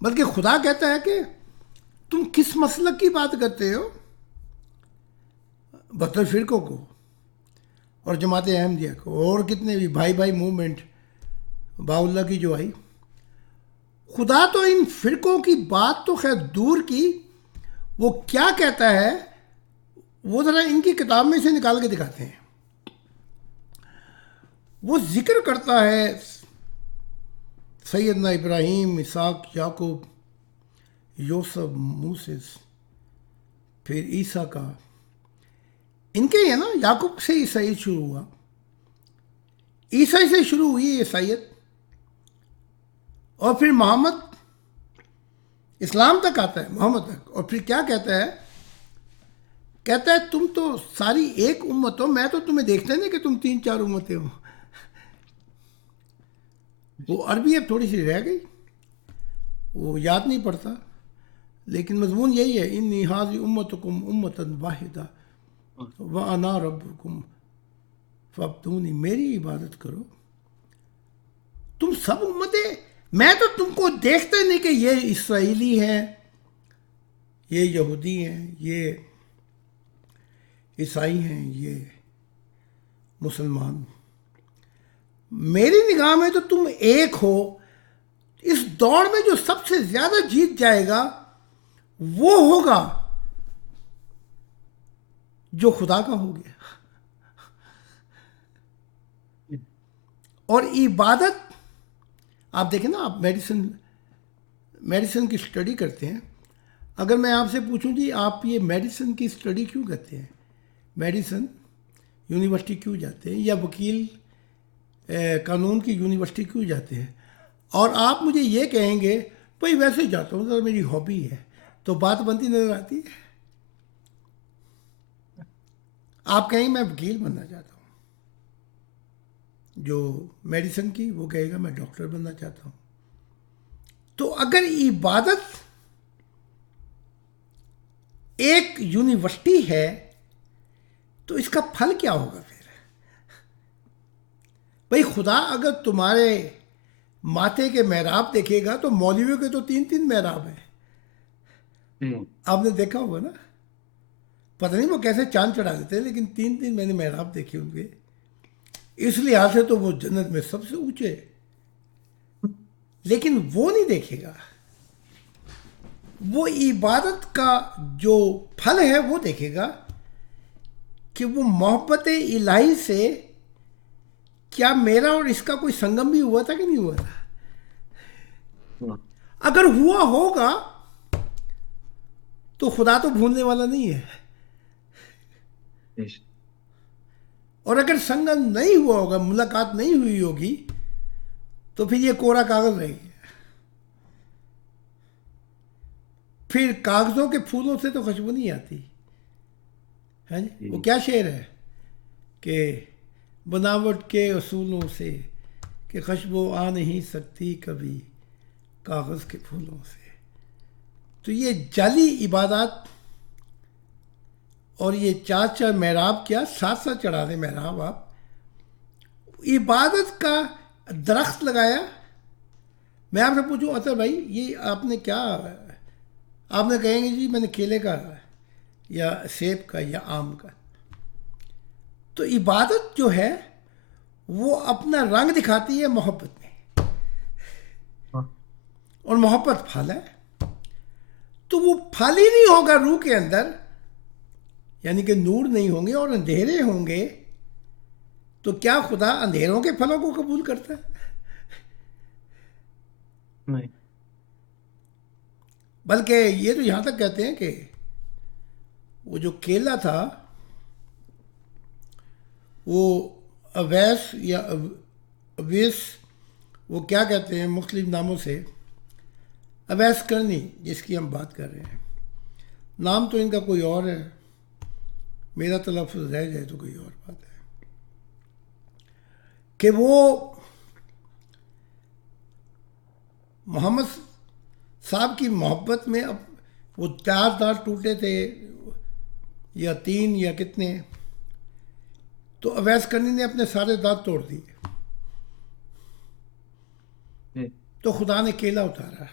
بلکہ خدا کہتا ہے کہ تم کس مسلک کی بات کرتے ہو؟ بطل فرقوں کو اور جماعت احمدیہ کو اور کتنے بھی بھائی بھائی موومنٹ با اللہ کی جو آئی، خدا تو ان فرقوں کی بات تو خیر دور کی، وہ کیا کہتا ہے وہ ذرا ان کی کتاب میں سے نکال کے دکھاتے ہیں۔ وہ ذکر کرتا ہے سیدنا ابراہیم، اسحاق، یعقوب، یوسف، موسیس، پھر عیسیٰ کا، ان کے ہی ہے نا، یعقوب سے عیسائیت شروع ہوا، عیسائی سے شروع ہوئی عیسائیت، اور پھر محمد اسلام تک آتا ہے، محمد تک، اور پھر کیا کہتا ہے؟ کہتا ہے تم تو ساری ایک امت ہو، میں تو تمہیں دیکھتا نہیں کہ تم 3-4 امتیں ہو۔ وہ عربی اب تھوڑی سی رہ گئی، وہ یاد نہیں پڑتا، لیکن مضمون یہی ہے، انی ھذی امتکم امۃ واحدہ وانا ربکم فاعبدونی، میری عبادت کرو، تم سب امتیں، میں تو تم کو دیکھتا نہیں کہ یہ اسرائیلی ہیں، یہ یہودی ہیں، یہ عیسائی ہیں، یہ مسلمان، میری نگاہ میں تو تم ایک ہو۔ اس دوڑ میں جو سب سے زیادہ جیت جائے گا وہ ہوگا جو خدا کا ہو گیا۔ اور عبادت، آپ دیکھیں نا، آپ میڈیسن کی اسٹڈی کرتے ہیں، اگر میں آپ سے پوچھوں جی آپ یہ میڈیسن کی اسٹڈی کیوں کرتے ہیں، میڈیسن یونیورسٹی کیوں جاتے ہیں، یا وکیل قانون کی یونیورسٹی کیوں جاتے ہیں، اور آپ مجھے یہ کہیں گے بھائی ویسے ہی جاتا ہوں، ذرا میری ہابی ہے، تو بات بنتی نظر آتی ہے؟ آپ کہیں میں وکیل بننا چاہتا ہوں، جو میڈیسن کی وہ کہے گا میں ڈاکٹر بننا چاہتا ہوں۔ تو اگر عبادت ایک یونیورسٹی ہے تو اس کا پھل کیا ہوگا پھر؟ بھائی خدا اگر تمہارے ماتھے کے محراب دیکھے گا تو مولویوں کے تو 3 محراب ہیں، آپ نے دیکھا ہوگا نا، پتہ نہیں وہ کیسے چاند چڑھا دیتے ہیں، لیکن 3 میں نے محراب دیکھے ہوں گے، اس لحاظ سے تو وہ جنت میں سب سے اونچے، لیکن وہ نہیں دیکھے گا، وہ عبادت کا جو پھل ہے وہ دیکھے گا کہ وہ محبت الہی سے کیا میرا اور اس کا کوئی سنگم بھی ہوا تھا کہ نہیں ہوا تھا۔ اگر ہوا ہوگا تو خدا تو بھولنے والا نہیں ہے، اور اگر سنگم نہیں ہوا ہوگا، ملاقات نہیں ہوئی ہوگی، تو پھر یہ کوڑا کاغذ رہے گا۔ پھر کاغذوں کے پھولوں سے تو خوشبو نہیں آتی ہے جی، وہ کیا شعر ہے کہ بناوٹ کے اصولوں سے کہ خوشبو آ نہیں سکتی کبھی کاغذ کے پھولوں سے۔ تو یہ جعلی عبادات اور یہ 4 محراب کیا 7 چڑھا دیں محراب، آپ عبادت کا درخت لگایا۔ میں آپ سے پوچھوں اچھا بھائی یہ آپ نے کیا، آپ نے کہیں گے جی میں نے کیلے کا یا سیب کا یا آم کا۔ تو عبادت جو ہے وہ اپنا رنگ دکھاتی ہے محبت میں، اور محبت پھل ہے، تو وہ پھل ہی نہیں ہوگا روح کے اندر، یعنی کہ نور نہیں ہوں گے اور اندھیرے ہوں گے، تو کیا خدا اندھیروں کے پھلوں کو قبول کرتا ہے؟ نہیں، بلکہ یہ تو یہاں تک کہتے ہیں کہ وہ جو کیلا تھا وہ اویس یا اویس، وہ کیا کہتے ہیں مختلف ناموں سے، اویس کرنی جس کی ہم بات کر رہے ہیں، نام تو ان کا کوئی اور ہے، میرا تلفظ رہ جائے تو کوئی اور بات ہے، کہ وہ محمد صاحب کی محبت میں اب وہ 4 دانت ٹوٹے تھے یا 3 یا کتنے، تو اویس کرنی نے اپنے سارے دانت توڑ دیے، جی تو خدا نے کیلا اتارا،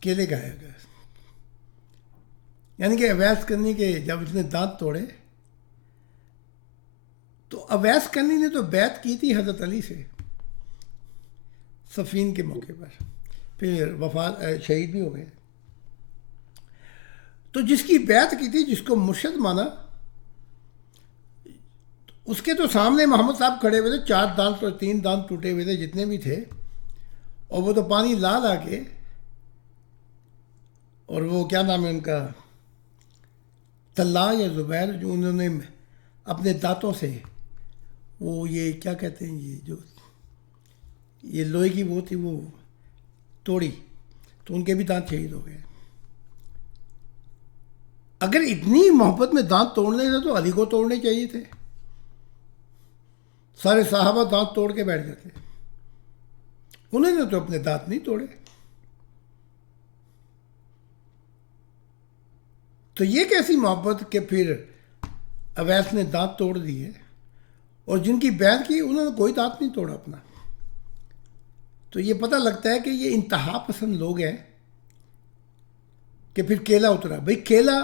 کیلے گایا گیا، یعنی کہ اویس کرنی کے جب اس نے دانت توڑے تو اویس کرنی نے تو بیعت کی تھی حضرت علی سے صفین کے موقع پر، پھر وفات شہید بھی ہو گئے، تو جس کی بیعت کی تھی، جس کو مرشد مانا، اس کے تو سامنے محمد صاحب کھڑے ہوئے تھے، 4 دانت اور 3 دانت ٹوٹے ہوئے تھے جتنے بھی تھے، اور وہ تو پانی لا لا کے، اور وہ کیا نام ہے ان کا، طلحہ یا زبیر، جو انہوں نے اپنے دانتوں سے وہ یہ کیا کہتے ہیں، یہ جو یہ لوہے کی وہ تھی وہ توڑی، تو ان کے بھی دانت شہید ہو گئے۔ اگر اتنی محبت میں دانت توڑنے تھے تو علی کو توڑنے چاہیے تھے، سارے صحابہ دانت توڑ کے بیٹھ جاتے، انہوں نے تو اپنے دانت نہیں توڑے۔ تو یہ کیسی محبت کہ پھر اویس نے دانت توڑ دیے، اور جن کی بیعت کی انہوں نے کوئی دانت نہیں توڑا اپنا۔ تو یہ پتہ لگتا ہے کہ یہ انتہا پسند لوگ ہیں کہ پھر کیلا اترا۔ بھئی کیلا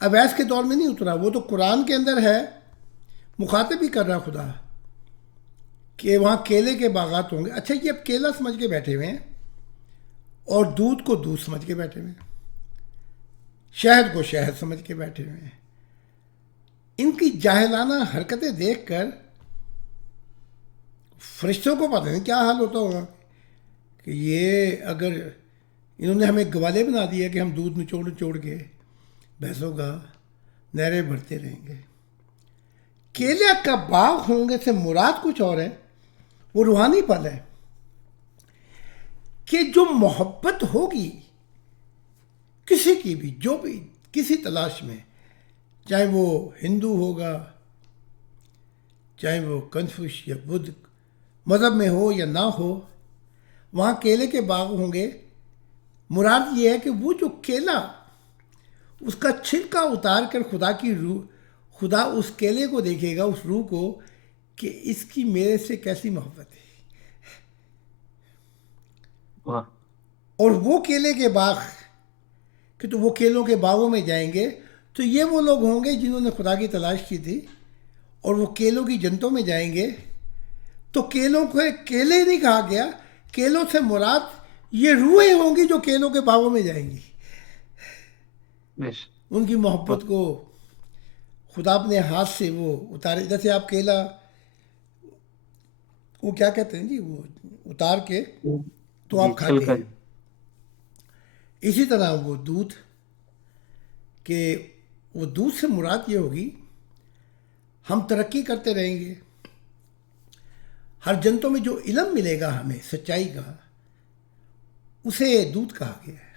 اویس کے دور میں نہیں اترا، وہ تو قرآن کے اندر ہے، مخاطب ہی کر رہا خدا کہ وہاں کیلے کے باغات ہوں گے۔ اچھا یہ اب کیلا سمجھ کے بیٹھے ہوئے ہیں اور دودھ کو دودھ سمجھ کے بیٹھے ہوئے ہیں، شہد کو شہد سمجھ کے بیٹھے ہوئے ہیں۔ ان کی جاہلانہ حرکتیں دیکھ کر فرشتوں کو پتہ نہیں کیا حال ہوتا ہوگا کہ یہ اگر انہوں نے ہمیں گوالے بنا دیا کہ ہم دودھ نچوڑ نچوڑ کے بھینسوں کا نہریں بھرتے رہیں گے۔ کیلے کا باغ ہوں گے سے مراد کچھ اور ہے، وہ روحانی پل ہے کہ جو محبت ہوگی کسی کی بھی، جو بھی کسی تلاش میں، چاہے وہ ہندو ہوگا، چاہے وہ کنفوش یا بدھ مذہب میں ہو یا نہ ہو، وہاں کیلے کے باغ ہوں گے۔ مراد یہ ہے کہ وہ جو کیلا اس کا چھلکا اتار کر خدا کی روح، خدا اس کیلے کو دیکھے گا، اس روح کو، کہ اس کی میرے سے کیسی محبت ہے، واہ اور وہ کیلے کے باغ، کہ تو وہ کیلوں کے باغوں میں جائیں گے تو یہ وہ لوگ ہوں گے جنہوں نے خدا کی تلاش کی تھی، اور وہ کیلوں کی جنتوں میں جائیں گے تو کیلوں کو کیلے نہیں کہا گیا، کیلوں سے مراد یہ روحیں ہوں گی جو کیلوں کے باغوں میں جائیں گی۔ بیش ان کی محبت کو خدا اپنے ہاتھ سے وہ اتارے، جیسے آپ کیلا وہ کیا کہتے ہیں جی، وہ اتار کے تو آپ کھاتے چھلکا ہیں، اسی طرح وہ دودھ، کہ وہ دودھ سے مراد یہ ہوگی ہم ترقی کرتے رہیں گے، ہر جنتوں میں جو علم ملے گا ہمیں سچائی کا، اسے دودھ کہا گیا ہے۔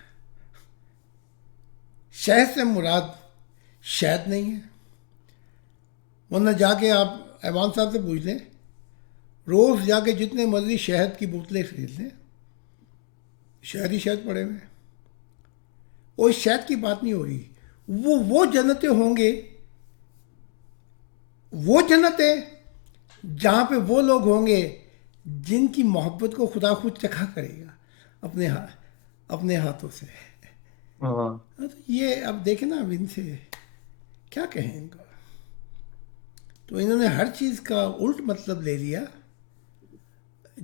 شہد سے مراد شہد نہیں ہے، ورنہ جا کے آپ ایوان صاحب سے پوچھ لیں، روز جا کے جتنے مرضی شہد کی بوتلیں خرید لیں، شہد ہی شہد پڑے ہوئے ہیں، وہ اس شہد کی بات نہیں ہو رہی۔ وہ جنتیں ہوں گے، وہ جنتیں جہاں پہ وہ لوگ ہوں گے جن کی محبت کو خدا خود چکھا کرے گا اپنے ہاتھوں سے۔ واہ تو یہ اب دیکھیں نا، اب ان سے کیا کہیں ان کو، تو انہوں نے ہر چیز کا الٹ مطلب لے لیا،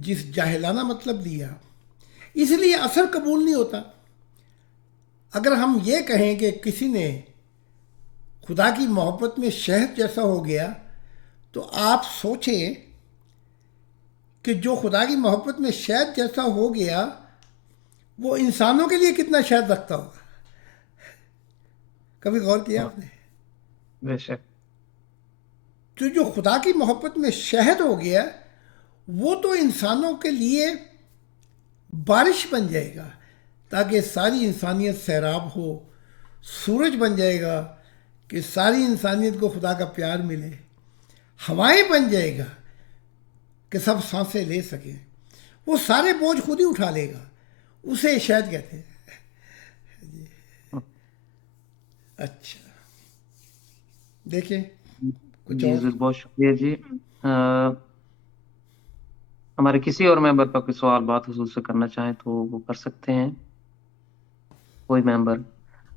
جس جاہلانہ مطلب لیا، اس لیے اثر قبول نہیں ہوتا۔ اگر ہم یہ کہیں کہ کسی نے خدا کی محبت میں شہد جیسا ہو گیا، تو آپ سوچیں کہ جو خدا کی محبت میں شہد جیسا ہو گیا وہ انسانوں کے لیے کتنا شہد رکھتا ہوگا۔ کبھی غور کیا آپ نے؟ بے شک تو جو خدا کی محبت میں شہد ہو گیا وہ تو انسانوں کے لیے بارش بن جائے گا، تاکہ ساری انسانیت سیراب ہو، سورج بن جائے گا کہ ساری انسانیت کو خدا کا پیار ملے، ہوائیں بن جائے گا کہ سب سانسیں لے سکیں، وہ سارے بوجھ خود ہی اٹھا لے گا، اسے شاید کہتے ہیں۔ اچھا دیکھیں کچھ جی اور۔ حضور بہت شکریہ جی۔ ہمارے کسی اور ممبر کا کوئی سوال بات حضور سے کرنا چاہیں تو وہ کر سکتے ہیں، کوئی ممبر،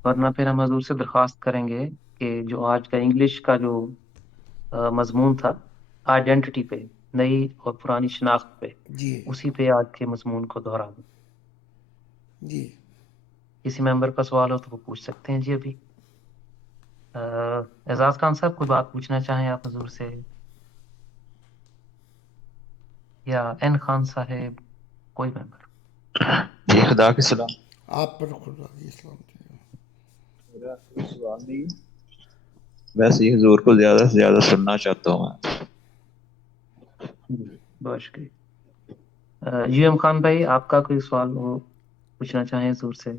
ورنہ پھر ہم حضور سے درخواست کریں گے کہ جو آج کا انگلش کا جو مضمون تھا آئیڈینٹی پہ، نئی اور پرانی شناخت پہ، جی اسی پہ آج کے مضمون کو دہرا دیں۔ جی کسی ممبر کا سوال ہو تو وہ پوچھ سکتے ہیں جی ابھی۔ اعزاز خان صاحب کوئی بات پوچھنا چاہیں آپ حضور سے، یا این خان صاحب، کوئی ممبر؟ جی خدا کے سلام۔ آپ پر خدا کی اسلام دے۔ میرا کوئی سوال نہیں، ویسے ہی حضور کو زیادہ سے زیادہ سننا چاہتا ہوں میں۔ بہت شکریہ۔ یو ایم خان بھائی، آپ کا کوئی سوال ہو پوچھنا چاہیں حضور سے؟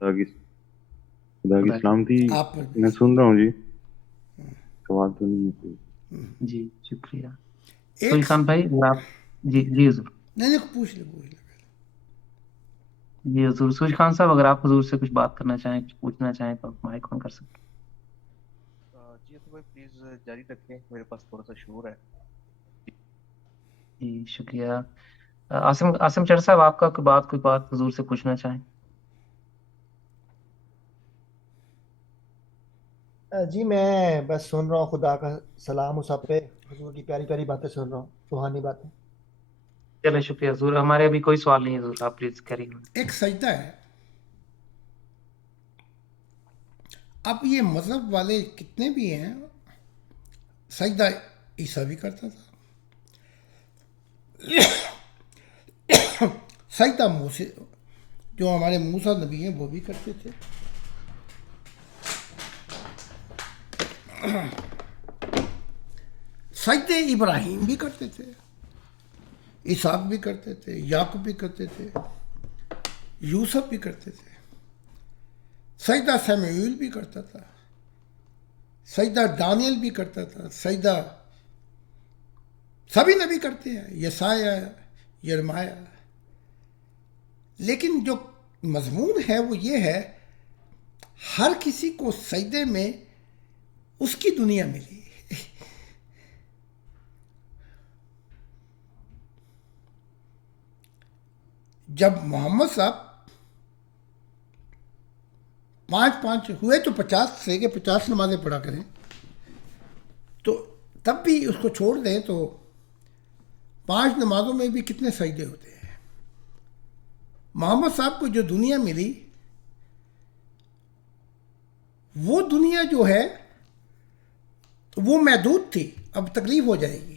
خدا کی اسلام تھی، آپ پر میں سن رہا ہوں جی، سوال تو نہیں ہے کوئی۔ جی شکریہ۔ ایک سہیل خان بھائی اگر آپ، جی حضور، نہیں پوچھ لے۔ جی حضور سوج خان صاحب اگر آپ حضور سے کچھ بات کرنا چاہیں، کچھ پوچھنا چاہیں تو آپ مائک آن کر سکتے جی تو بھائی پلیز جاری رکھیں، میرے پاس تھوڑا سا شور ہے۔ ہیں۔ جی شکریہ۔ عاصم چڑ صاحب، آپ کا کوئی بات حضور سے پوچھنا چاہیں؟ جی میں بس سن رہا ہوں، خدا کا سلام ہو سب پہ، حضور کی پیاری پیاری باتیں سن رہا ہوں، روحانی باتیں۔ چلے شکریہ حضور، ہمارے ابھی کوئی سوال نہیں ہے حضور، آپ پلیز کریے۔ ایک سجدہ ہے، اب یہ مذہب والے کتنے بھی ہیں، سجدہ عیسیٰ بھی کرتا تھا، سجدہ موسیٰ جو ہمارے موسیٰ نبی ہیں وہ بھی کرتے تھے، سجدہ ابراہیم بھی کرتے تھے، اسحاق بھی کرتے تھے، یعقوب بھی کرتے تھے، یوسف بھی کرتے تھے، سجدہ سمیعیل بھی کرتا تھا، سجدہ دانیل بھی کرتا تھا، سجدہ سبھی نبی کرتے ہیں، یسایہ، یرمایہ۔ لیکن جو مضمون ہے وہ یہ ہے، ہر کسی کو سجدے میں اس کی دنیا ملی۔ جب محمد صاحب 5 ہوئے تو 50 سے کہ 50 نمازیں پڑھا کریں، تو تب بھی اس کو چھوڑ دیں تو 5 نمازوں میں بھی کتنے سجدے ہوتے ہیں۔ محمد صاحب کو جو دنیا ملی، وہ دنیا جو ہے وہ محدود تھی، اب تکلیف ہو جائے گی۔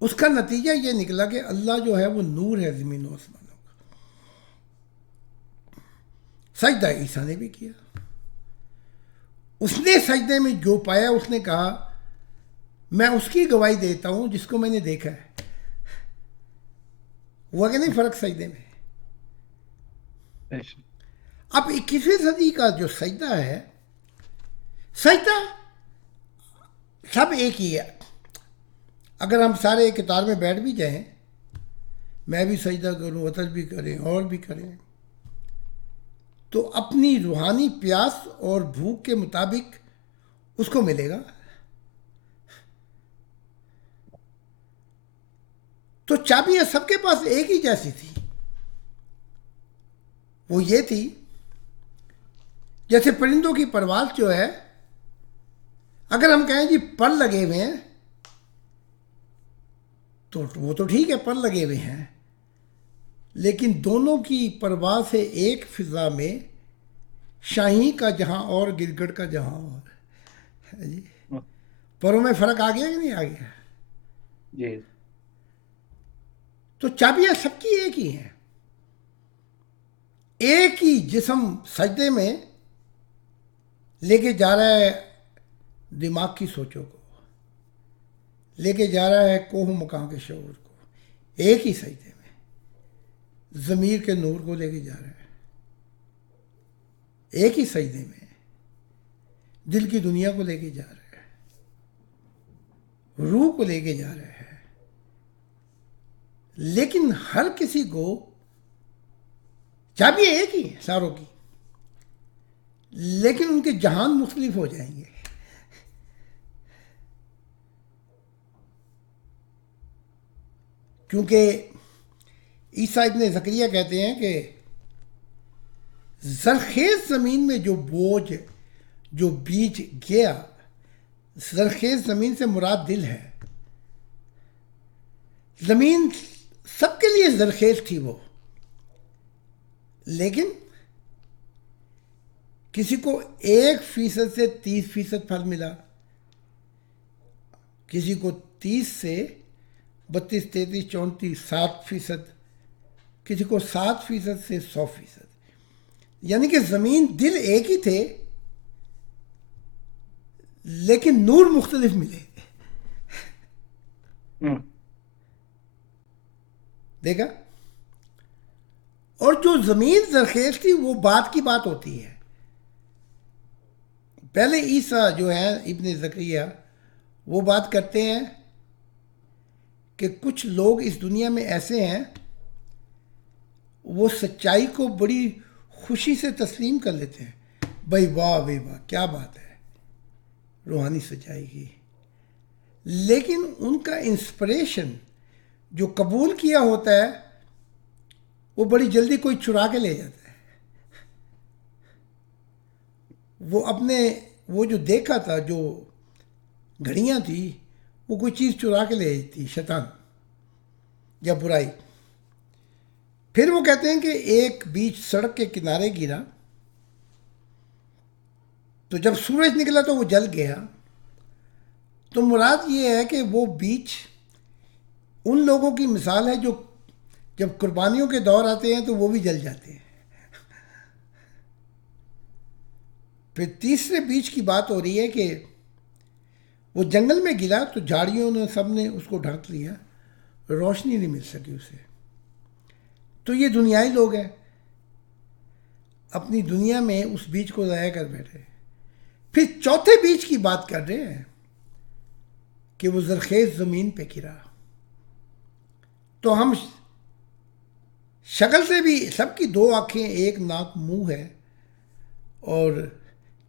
اس کا نتیجہ یہ نکلا کہ اللہ جو ہے وہ نور ہے زمین و آسمانوں کا۔ سجدہ عیسیٰ نے بھی کیا، اس نے سجدے میں جو پایا اس نے کہا میں اس کی گواہی دیتا ہوں جس کو میں نے دیکھا ہے۔ ہوا کہ نہیں فرق سجدے میں؟ اب 21ویں صدی کا جو سجدہ ہے، سجدہ سب ایک ہی ہے۔ اگر ہم سارے ایک قطار میں بیٹھ بھی جائیں، میں بھی سجدہ کروں، عطر بھی کریں اور بھی کریں، تو اپنی روحانی پیاس اور بھوک کے مطابق اس کو ملے گا۔ تو چابیاں سب کے پاس ایک ہی جیسی تھی، وہ یہ تھی جیسے پرندوں کی پرواز جو ہے، اگر ہم کہیں جی پر لگے ہوئے ہیں تو وہ تو ٹھیک ہے، پر لگے ہوئے ہیں، لیکن دونوں کی پرواز سے ایک فضا میں شاہین کا جہاں اور گرگٹ کا جہاں اور، جی پروں میں فرق آ گیا کہ نہیں آ گیا؟ جی تو چابیاں سب کی ایک ہی ہیں، ایک ہی جسم سجدے میں لے کے جا رہا ہے دماغ کی سوچوں کو، لے کے جا رہا ہے کوہ مقام کے شعور کو، ایک ہی سجدے میں ضمیر کے نور کو لے کے جا رہا ہے، ایک ہی سجدے میں دل کی دنیا کو لے کے جا رہا ہے، روح کو لے کے جا رہا ہے، لیکن ہر کسی کو چابیاں ایک ہی ہیں ساروں کی، لیکن ان کے جہان مختلف ہو جائیں گے۔ کیونکہ عیسیٰ ابن زکریا کہتے ہیں کہ زرخیز زمین میں جو بوجھ جو بیج گیا، زرخیز زمین سے مراد دل ہے۔ زمین سب کے لیے زرخیز تھی وہ، لیکن کسی کو 1% سے 30% پھل ملا، کسی کو 30 سے 32 33 34 7%، کسی کو 7% سے 100%۔ یعنی کہ زمین دل ایک ہی تھے لیکن نور مختلف ملے۔ دیکھا؟ اور جو زمین زرخیز تھی وہ بات کی بات ہوتی ہے۔ پہلے عیسیٰ جو ہے ابن زکریا وہ بات کرتے ہیں کہ کچھ لوگ اس دنیا میں ایسے ہیں وہ سچائی کو بڑی خوشی سے تسلیم کر لیتے ہیں، بھائی واہ بھائی واہ کیا بات ہے روحانی سچائی کی، لیکن ان کا انسپریشن جو قبول کیا ہوتا ہے وہ بڑی جلدی کوئی چرا کے لے جاتا ہے۔ وہ جو دیکھا تھا، جو گھڑیاں تھی، وہ کوئی چیز چرا کے لے جاتی شیطان یا برائی۔ پھر وہ کہتے ہیں کہ ایک بیج سڑک کے کنارے گرا تو جب سورج نکلا تو وہ جل گیا۔ تو مراد یہ ہے کہ وہ بیج ان لوگوں کی مثال ہے جو جب قربانیوں کے دور آتے ہیں تو وہ بھی جل جاتے ہیں۔ پھر تیسرے بیج کی بات ہو رہی ہے کہ وہ جنگل میں گرا تو جھاڑیوں نے سب نے اس کو ڈھانک لیا، روشنی نہیں مل سکی اسے۔ تو یہ دنیائی لوگ ہیں، اپنی دنیا میں اس بیج کو ضائع کر بیٹھے۔ پھر چوتھے بیج کی بات کر رہے ہیں کہ وہ زرخیز زمین پہ گرا۔ تو ہم شکل سے بھی سب کی 2 آنکھیں، 1 ناک، منہ ہے، اور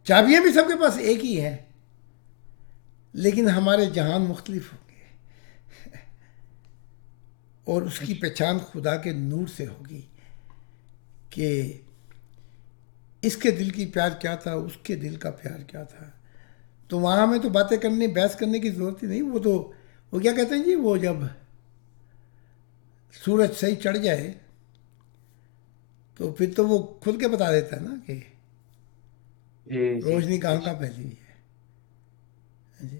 چابیاں بھی سب کے پاس ایک ہی ہیں، لیکن ہمارے جہان مختلف ہوں گے، اور اس کی پہچان خدا کے نور سے ہوگی کہ اس کے دل کی پیار کیا تھا، اس کے دل کا پیار کیا تھا۔ تو وہاں ہمیں تو باتیں کرنے، بحث کرنے کی ضرورت ہی نہیں۔ وہ کیا کہتے ہیں جی، وہ جب سورج صحیح چڑھ جائے تو پھر تو وہ کھل کے بتا دیتا ہے نا کہ روشنی کہاں پھیلی ہوئی ہے۔ جی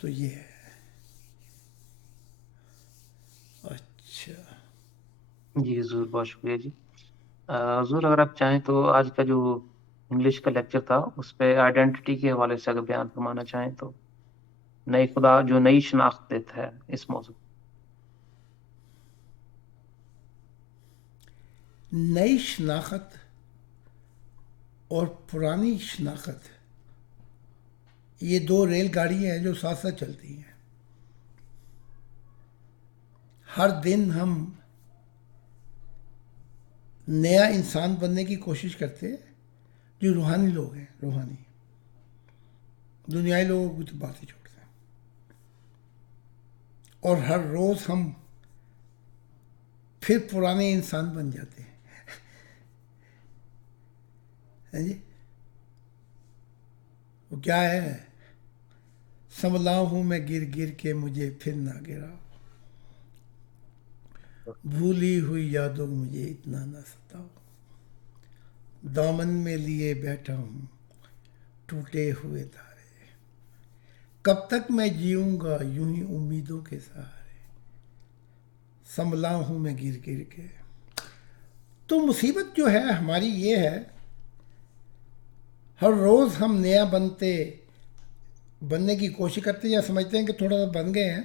تو یہ ہے۔ اچھا جی حضور، بہت شکریہ جی۔ حضور اگر آپ چاہیں تو آج کا جو انگلش کا لیکچر تھا اس پہ آئیڈینٹی کے حوالے سے اگر بیان فرمانا چاہیں تو، نئی خدا جو نئی شناخت دیتا ہے اس موضوع۔ نئی شناخت اور پرانی شناخت یہ 2 ریل گاڑی ہیں جو ساتھ ساتھ چلتی ہیں۔ ہر دن ہم نیا انسان بننے کی کوشش کرتے ہیں، جو روحانی لوگ ہیں، روحانی۔ دنیائی لوگوں کی تو بات ہی چھوڑتے ہیں۔ اور ہر روز ہم پھر پرانے انسان بن جاتے ہیں۔ جی وہ کیا ہے، سنبھلا ہوں میں گر گر کے مجھے پھر نہ گرا، بھولی ہوئی یادوں مجھے اتنا نہ ستاؤ، دامن میں لیے بیٹھا ہوں ٹوٹے ہوئے تارے، کب تک میں جیوں گا یوں ہی امیدوں کے سہارے، سنبھلا ہوں میں گر گر کے۔ تو مصیبت جو ہے ہماری یہ ہے، ہر روز ہم نیا بننے کی کوشش کرتے ہیں، یا سمجھتے ہیں کہ تھوڑا سا بن گئے ہیں،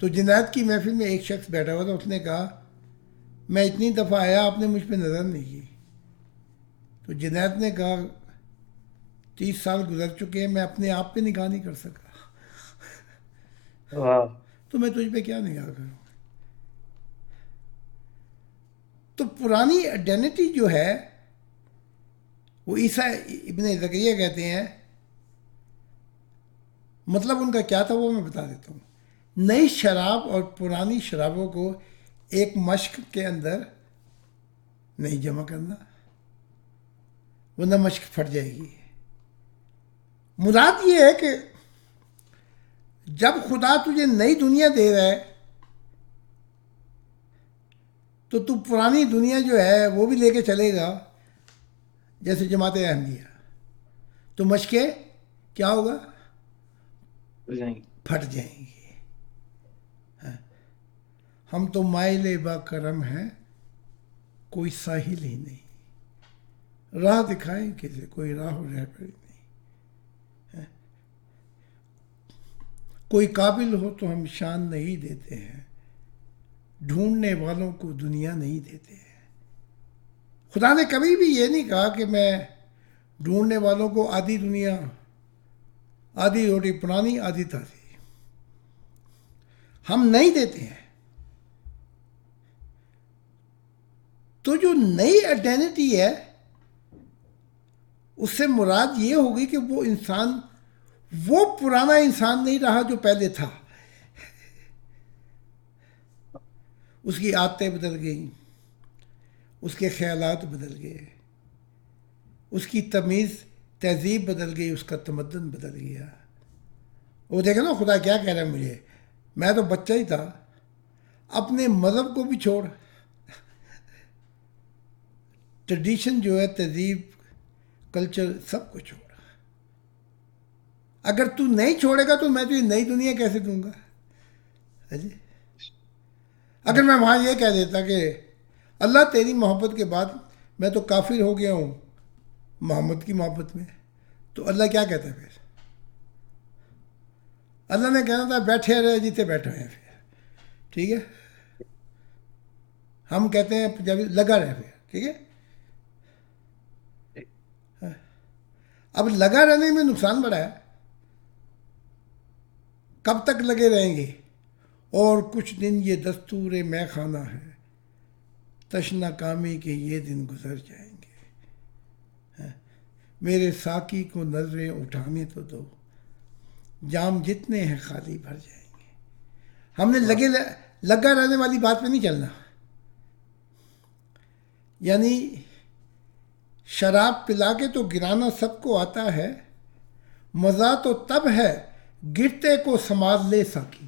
تو جنید کی محفل میں ایک شخص بیٹھا ہوا تھا, اس نے کہا میں اتنی دفعہ آیا آپ نے مجھ پہ نظر نہیں کی. تو جنید نے کہا 30 سال گزر چکے ہیں, میں اپنے آپ پہ نگاہ نہیں کر سکا, واہ. تو میں تجھ پہ کیا نگاہ کروں. تو پرانی آئیڈینٹی جو ہے وہ عیسیٰ ابن زکریا کہتے ہیں, مطلب ان کا کیا تھا وہ میں بتا دیتا ہوں. نئی شراب اور پرانی شرابوں کو ایک مشق کے اندر نہیں جمع کرنا, ورنہ مشق پھٹ جائے گی. مراد یہ ہے کہ جب خدا تجھے نئی دنیا دے رہا ہے تو پرانی دنیا جو ہے وہ بھی لے کے چلے گا, جیسے جماعت احمدیہ, تو مشقیں کیا ہوگا, پھٹ جائیں گی. ہم تو مائل با کرم ہیں, کوئی ساحل ہی نہیں, راہ دکھائیں کسے, کوئی راہ و رہبر نہیں. کوئی قابل ہو تو ہم شان نہیں دیتے ہیں, ڈھونڈنے والوں کو دنیا نہیں دیتے ہیں. خدا نے کبھی بھی یہ نہیں کہا کہ میں ڈھونڈنے والوں کو آدھی دنیا, آدھی روٹی پرانی آدھی تازی, ہم نہیں دیتے ہیں. تو جو نئی آئیڈینٹی ہے اس سے مراد یہ ہوگی کہ وہ انسان وہ پرانا انسان نہیں رہا جو پہلے تھا. اس کی عادتیں بدل گئیں, اس کے خیالات بدل گئے, اس کی تمیز تہذیب بدل گئی, اس کا تمدن بدل گیا. وہ دیکھیں نا خدا کیا کہہ رہا ہے مجھے, میں تو بچہ ہی تھا, اپنے مذہب کو بھی چھوڑ, ٹریڈیشن جو ہے تہذیب کلچر سب کو چھوڑ. اگر تو نہیں چھوڑے گا تو میں تجھے نئی دنیا کیسے دوں گا. اگر میں وہاں یہ کہہ دیتا کہ اللہ تیری محبت کے بعد میں تو کافر ہو گیا ہوں محمد کی محبت میں, تو اللہ کیا کہتا ہے پھر؟ اللہ نے کہنا تھا بیٹھے رہے جیتے بیٹھے ہیں پھر, ٹھیک ہے. ہم کہتے ہیں پنجابی لگا رہے پھر, ٹھیک ہے. اب لگا رہنے میں نقصان بڑا ہے, کب تک لگے رہیں گے؟ اور کچھ دن یہ دستور میں خانہ ہے, تشنا کامی کے یہ دن گزر جائیں گے. میرے ساقی کو نظریں اٹھانے تو دو, جام جتنے ہیں خالی بھر جائیں گے. ہم نے لگا رہنے والی بات پہ نہیں چلنا. یعنی شراب پلا کے تو گرانا سب کو آتا ہے, مزہ تو تب ہے گرتے کو سنبھال لے ساقی.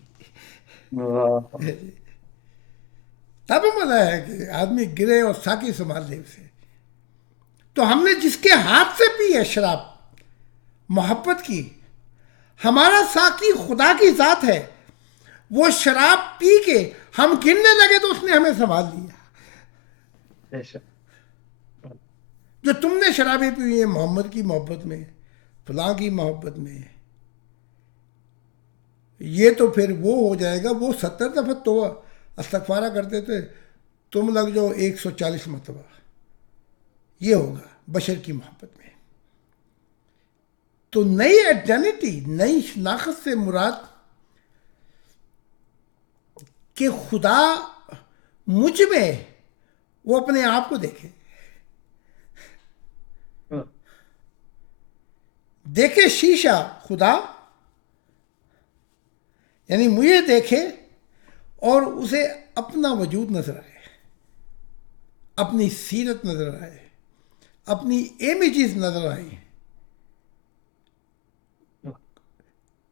تب مزہ ہے کہ آدمی گرے اور ساقی سنبھال لے اسے. تو ہم نے جس کے ہاتھ سے پی ہے شراب محبت کی, ہمارا ساقی خدا کی ذات ہے, وہ شراب پی کے ہم گرنے لگے تو اس نے ہمیں سنبھال لیا. جو تم نے شرابیں پی ہوئی ہیں محمد کی محبت میں, فلاں کی محبت میں, یہ تو پھر وہ ہو جائے گا. وہ 70 دفعہ تو استغفارہ کرتے تھے, تم لگ جاؤ 140 مرتبہ. یہ ہوگا بشر کی محبت میں. تو نئی آئیڈینٹی, نئی شناخت سے مراد کہ خدا مجھ میں وہ اپنے آپ کو دیکھے, دیکھے شیشہ خدا, یعنی مجھے دیکھے اور اسے اپنا وجود نظر آئے, اپنی سیرت نظر آئے, اپنی امیجز نظر آئیں.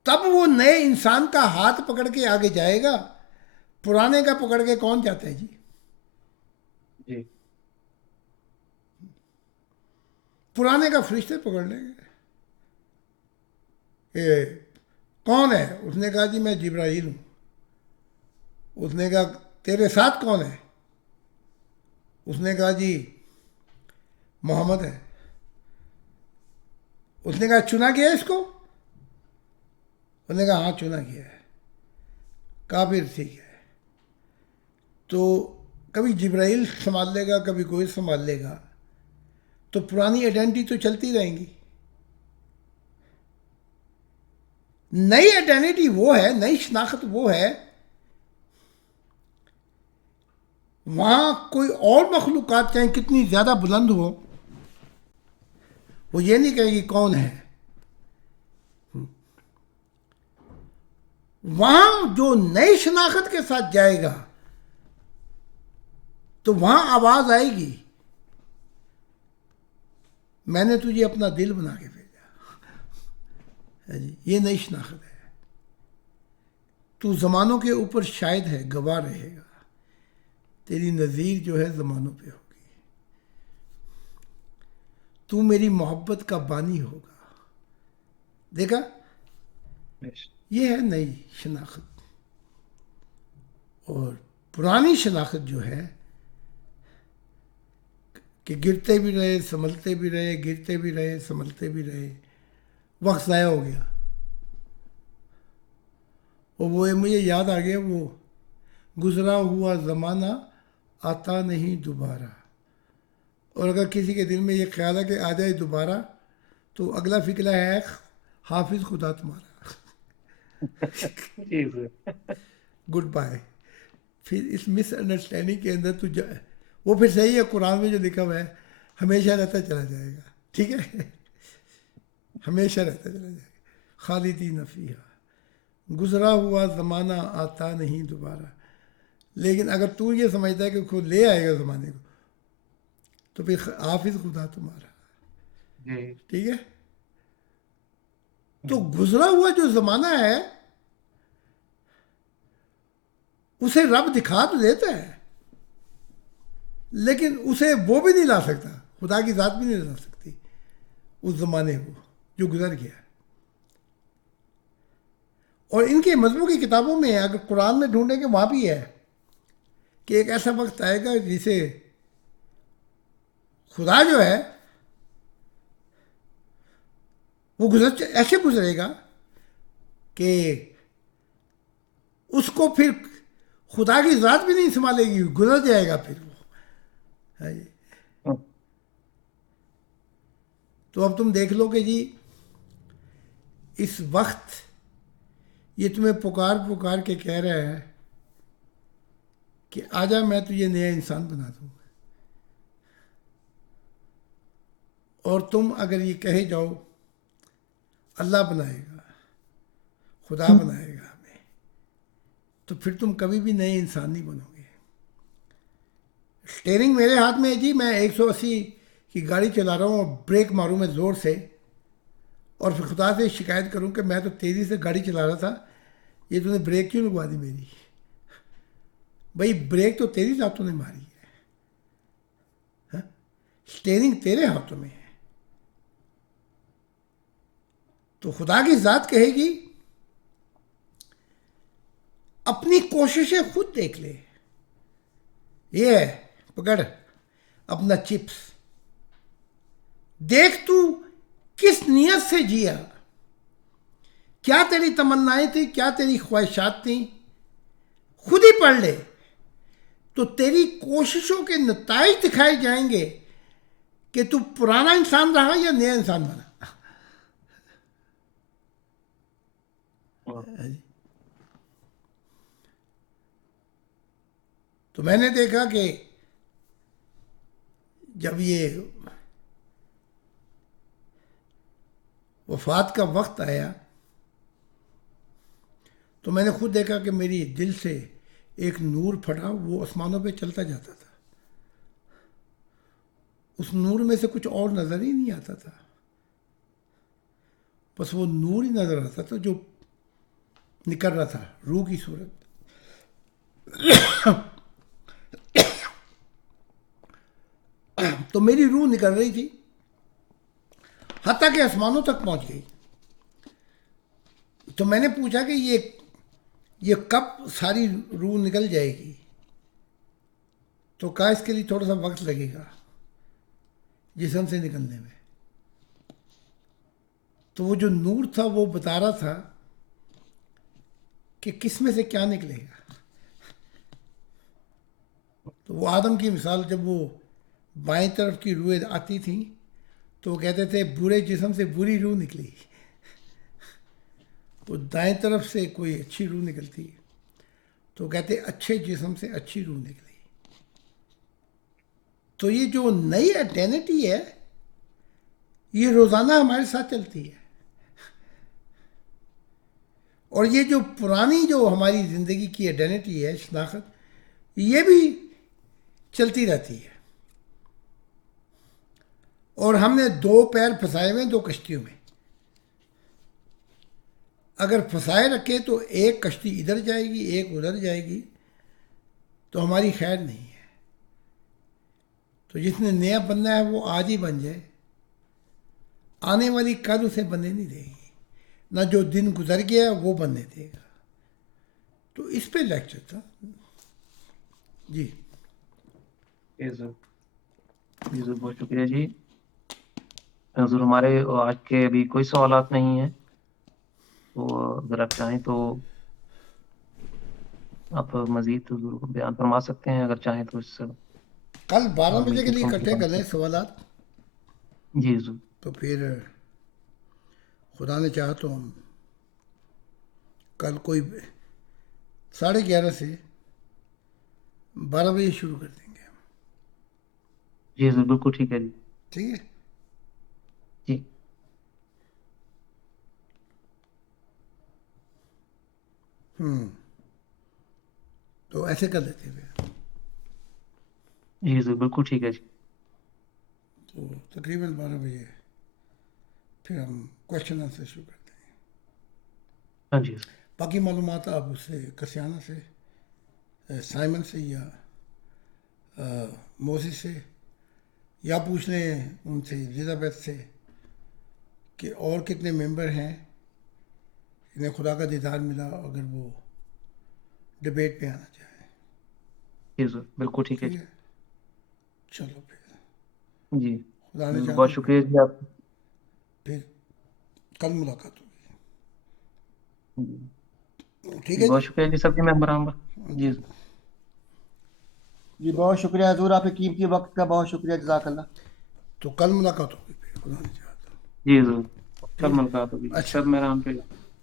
تب وہ نئے انسان کا ہاتھ پکڑ کے آگے جائے گا. پرانے کا پکڑ کے کون جاتا ہے جی؟ پرانے کا فرشتے پکڑ لیں گے. کون ہے؟ اس نے کہا جی میں جبرائیل ہوں. اس نے کہا تیرے ساتھ کون ہے؟ اس نے کہا جی محمد ہے. اس نے کہا چنا گیا اس کو؟ اس نے کہا ہاں چنا گیا ہے. کافر ٹھیک ہے، تو کبھی جبرائیل سنبھال لے گا، کبھی کوئی سنبھال لے گا، تو پرانی آئیڈینٹی تو چلتی رہیں گی. نئی آئیڈینٹی وہ ہے، نئی شناخت وہ ہے، وہاں کوئی اور مخلوقات چاہیں کتنی زیادہ بلند ہو، وہ یہ نہیں کہے گی کون ہے. وہاں جو نئی شناخت کے ساتھ جائے گا تو وہاں آواز آئے گی، میں نے تجھے اپنا دل بنا کے بھیجا. جی یہ نئی شناخت ہے. تو زمانوں کے اوپر شاید ہے، گواہ رہے گا، تیری نظیر جو ہے زمانوں پہ ہوگی، تو میری محبت کا بانی ہوگا. دیکھا، یہ ہے نئی شناخت. اور پرانی شناخت جو ہے کہ گرتے بھی رہے سنبھلتے بھی رہے، گرتے بھی رہے سنبھلتے بھی رہے، وقت ضائع ہو گیا. اور وہ مجھے یاد آ گیا، وہ گزرا ہوا زمانہ آتا نہیں دوبارہ. اور اگر کسی کے دل میں یہ خیال ہے کہ آ جائے دوبارہ، تو اگلا فکرہ ہے حافظ خدا تمہارا. Good bye. پھر اس مس انڈرسٹینڈنگ کے اندر وہ پھر صحیح ہے، قرآن میں جو لکھا ہوا ہے ہمیشہ رہتا چلا جائے گا. ٹھیک ہے، ہمیشہ رہتا چلا جائے گا. خالدین فیہا، گزرا ہوا زمانہ آتا نہیں دوبارہ. لیکن اگر تو یہ سمجھتا ہے کہ خود لے آئے گا زمانے کو، تو پھر حافظ خدا تمہارا. ٹھیک ہے. تو گزرا ہوا جو زمانہ ہے اسے رب دکھا تو دیتا ہے، لیکن اسے وہ بھی نہیں لا سکتا، خدا کی ذات بھی نہیں لا سکتی اس زمانے کو جو گزر گیا. اور ان کے مذہبوں کی کتابوں میں اگر قرآن میں ڈھونڈیں گے وہاں بھی ہے کہ ایک ایسا وقت آئے گا جسے خدا جو ہے وہ ایسے گزرے گا کہ اس کو پھر خدا کی ذات بھی نہیں سنبھالے گی، گزر جائے گا پھر وہ. تو اب تم دیکھ لو کہ جی اس وقت یہ تمہیں پکار پکار کے کہہ رہا ہے کہ آجا میں تجھے نیا انسان بنا دوں. اور تم اگر یہ کہے جاؤ اللہ بنائے گا، خدا بنائے گا ہمیں، تو پھر تم کبھی بھی نئے انسان نہیں بنو گے. اسٹیئرنگ میرے ہاتھ میں ہے جی، میں 180 کی گاڑی چلا رہا ہوں اور بریک ماروں میں زور سے، اور پھر خدا سے شکایت کروں کہ میں تو تیزی سے گاڑی چلا رہا تھا، یہ تو نے بریک کیوں لگوا دی میری؟ بھائی بریک تو تیری ذاتوں نے ماری ہے، اسٹیئرنگ تیرے ہاتھوں میں ہے. تو خدا کی ذات کہے گی اپنی کوششیں خود دیکھ لے، یہ ہے پکڑ اپنا چپس، دیکھ تو کس نیت سے جیا، کیا تیری تمنائیں تھیں، کیا تیری خواہشات تھیں، خود ہی پڑھ لے تو تیری کوششوں کے نتائج دکھائے جائیں گے کہ تو پرانا انسان رہا یا نیا انسان بنا. تو میں نے دیکھا کہ جب یہ وفات کا وقت آیا تو میں نے خود دیکھا کہ میری دل سے ایک نور پھٹا، وہ آسمانوں پہ چلتا جاتا تھا. اس نور میں سے کچھ اور نظر ہی نہیں آتا تھا، بس وہ نور ہی نظر آتا تھا جو نکل رہا تھا روح کی صورت. تو میری روح نکل رہی تھی حتیٰ کہ آسمانوں تک پہنچ گئی. تو میں نے پوچھا کہ یہ کب ساری روح نکل جائے گی؟ تو کہا اس کے لیے تھوڑا سا وقت لگے گا جسم سے نکلنے میں. تو وہ جو نور تھا وہ بتا رہا تھا کہ کس میں سے کیا نکلے گا. تو وہ آدم کی مثال، جب وہ بائیں طرف کی روحیں آتی تھیں تو وہ کہتے تھے برے جسم سے بری روح نکلی، وہ دائیں طرف سے کوئی اچھی روح نکلتی تو کہتے اچھے جسم سے اچھی روح نکلی. تو یہ جو نئی آئیڈینٹی ہے یہ روزانہ ہمارے ساتھ چلتی ہے، اور یہ جو پرانی جو ہماری زندگی کی آئیڈینٹی ہے، شناخت، یہ بھی چلتی رہتی ہے. اور ہم نے دو پیر پھنسائے ہوئے ہیں دو کشتیوں میں. اگر پھنسائے رکھے تو ایک کشتی ادھر جائے گی ایک ادھر جائے گی، تو ہماری خیر نہیں ہے. تو جس نے نیا بننا ہے وہ آج ہی بن جائے، آنے والی کل اسے بننے نہیں دے گی، نہ جو دن گزر گیا ہے وہ بننے دے گا. تو اس پہ لیکچر تھا. جی جی سر، بہت شکریہ جی. حضور ہمارے آج کے ابھی کوئی سوالات نہیں ہیں، تو اگر آپ چاہیں تو آپ مزید حضور کو بیان فرما سکتے ہیں، اگر چاہیں تو اس کل 12 بجے کے میٹنگ لیے کو اکٹھے کر لیں سوالات. جی حضور. تو پھر خدا نے چاہا تو ہم کل کوئی 11:30 سے 12 بجے شروع کر دیں گے. جی حضور بالکل ٹھیک ہے جی. ٹھیک ہے. جی تو ایسے کر لیتے ہیں. جی حضور بالکل ٹھیک ہے جی. تو تقریباً 12 بجے پھر ہم کوشچن آنسر شروع کرتے ہیں. ہاں جی حضور. باقی معلومات آپ اس سے کسیانہ سے، سائمن سے، یا موسی سے، یا پوچھ لیں ان سے الیزابیتھ سے کہ اور کتنے ممبر ہیں انہیں خدا کا دیدار ملا اگر وہ ڈبیٹ پہ آنا چاہیں. جی حضور بالکل ٹھیک ہے ٹھیک جی. ہے. چلو پھر جی خدا نے حضور چاہا بہت تو شکریہ جی آپ. پھر کل ملاقات ہوگی. جی ٹھیک ہے بہت جی. شکریہ جی سبھی ممبران کا. جی حضور. جی بہت شکریہ حضور، آپ کے قیمتی وقت کا بہت شکریہ، جزاک اللہ. تو کل ملاقات ہوگی پھر خدا نے چاہا تو. جی حضور کل ٹھیک ہے. ملاقات ہوگی. اچھا، شب میرا ہم پہ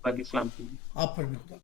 باقی اسلام کی. آپ پر بھی خدا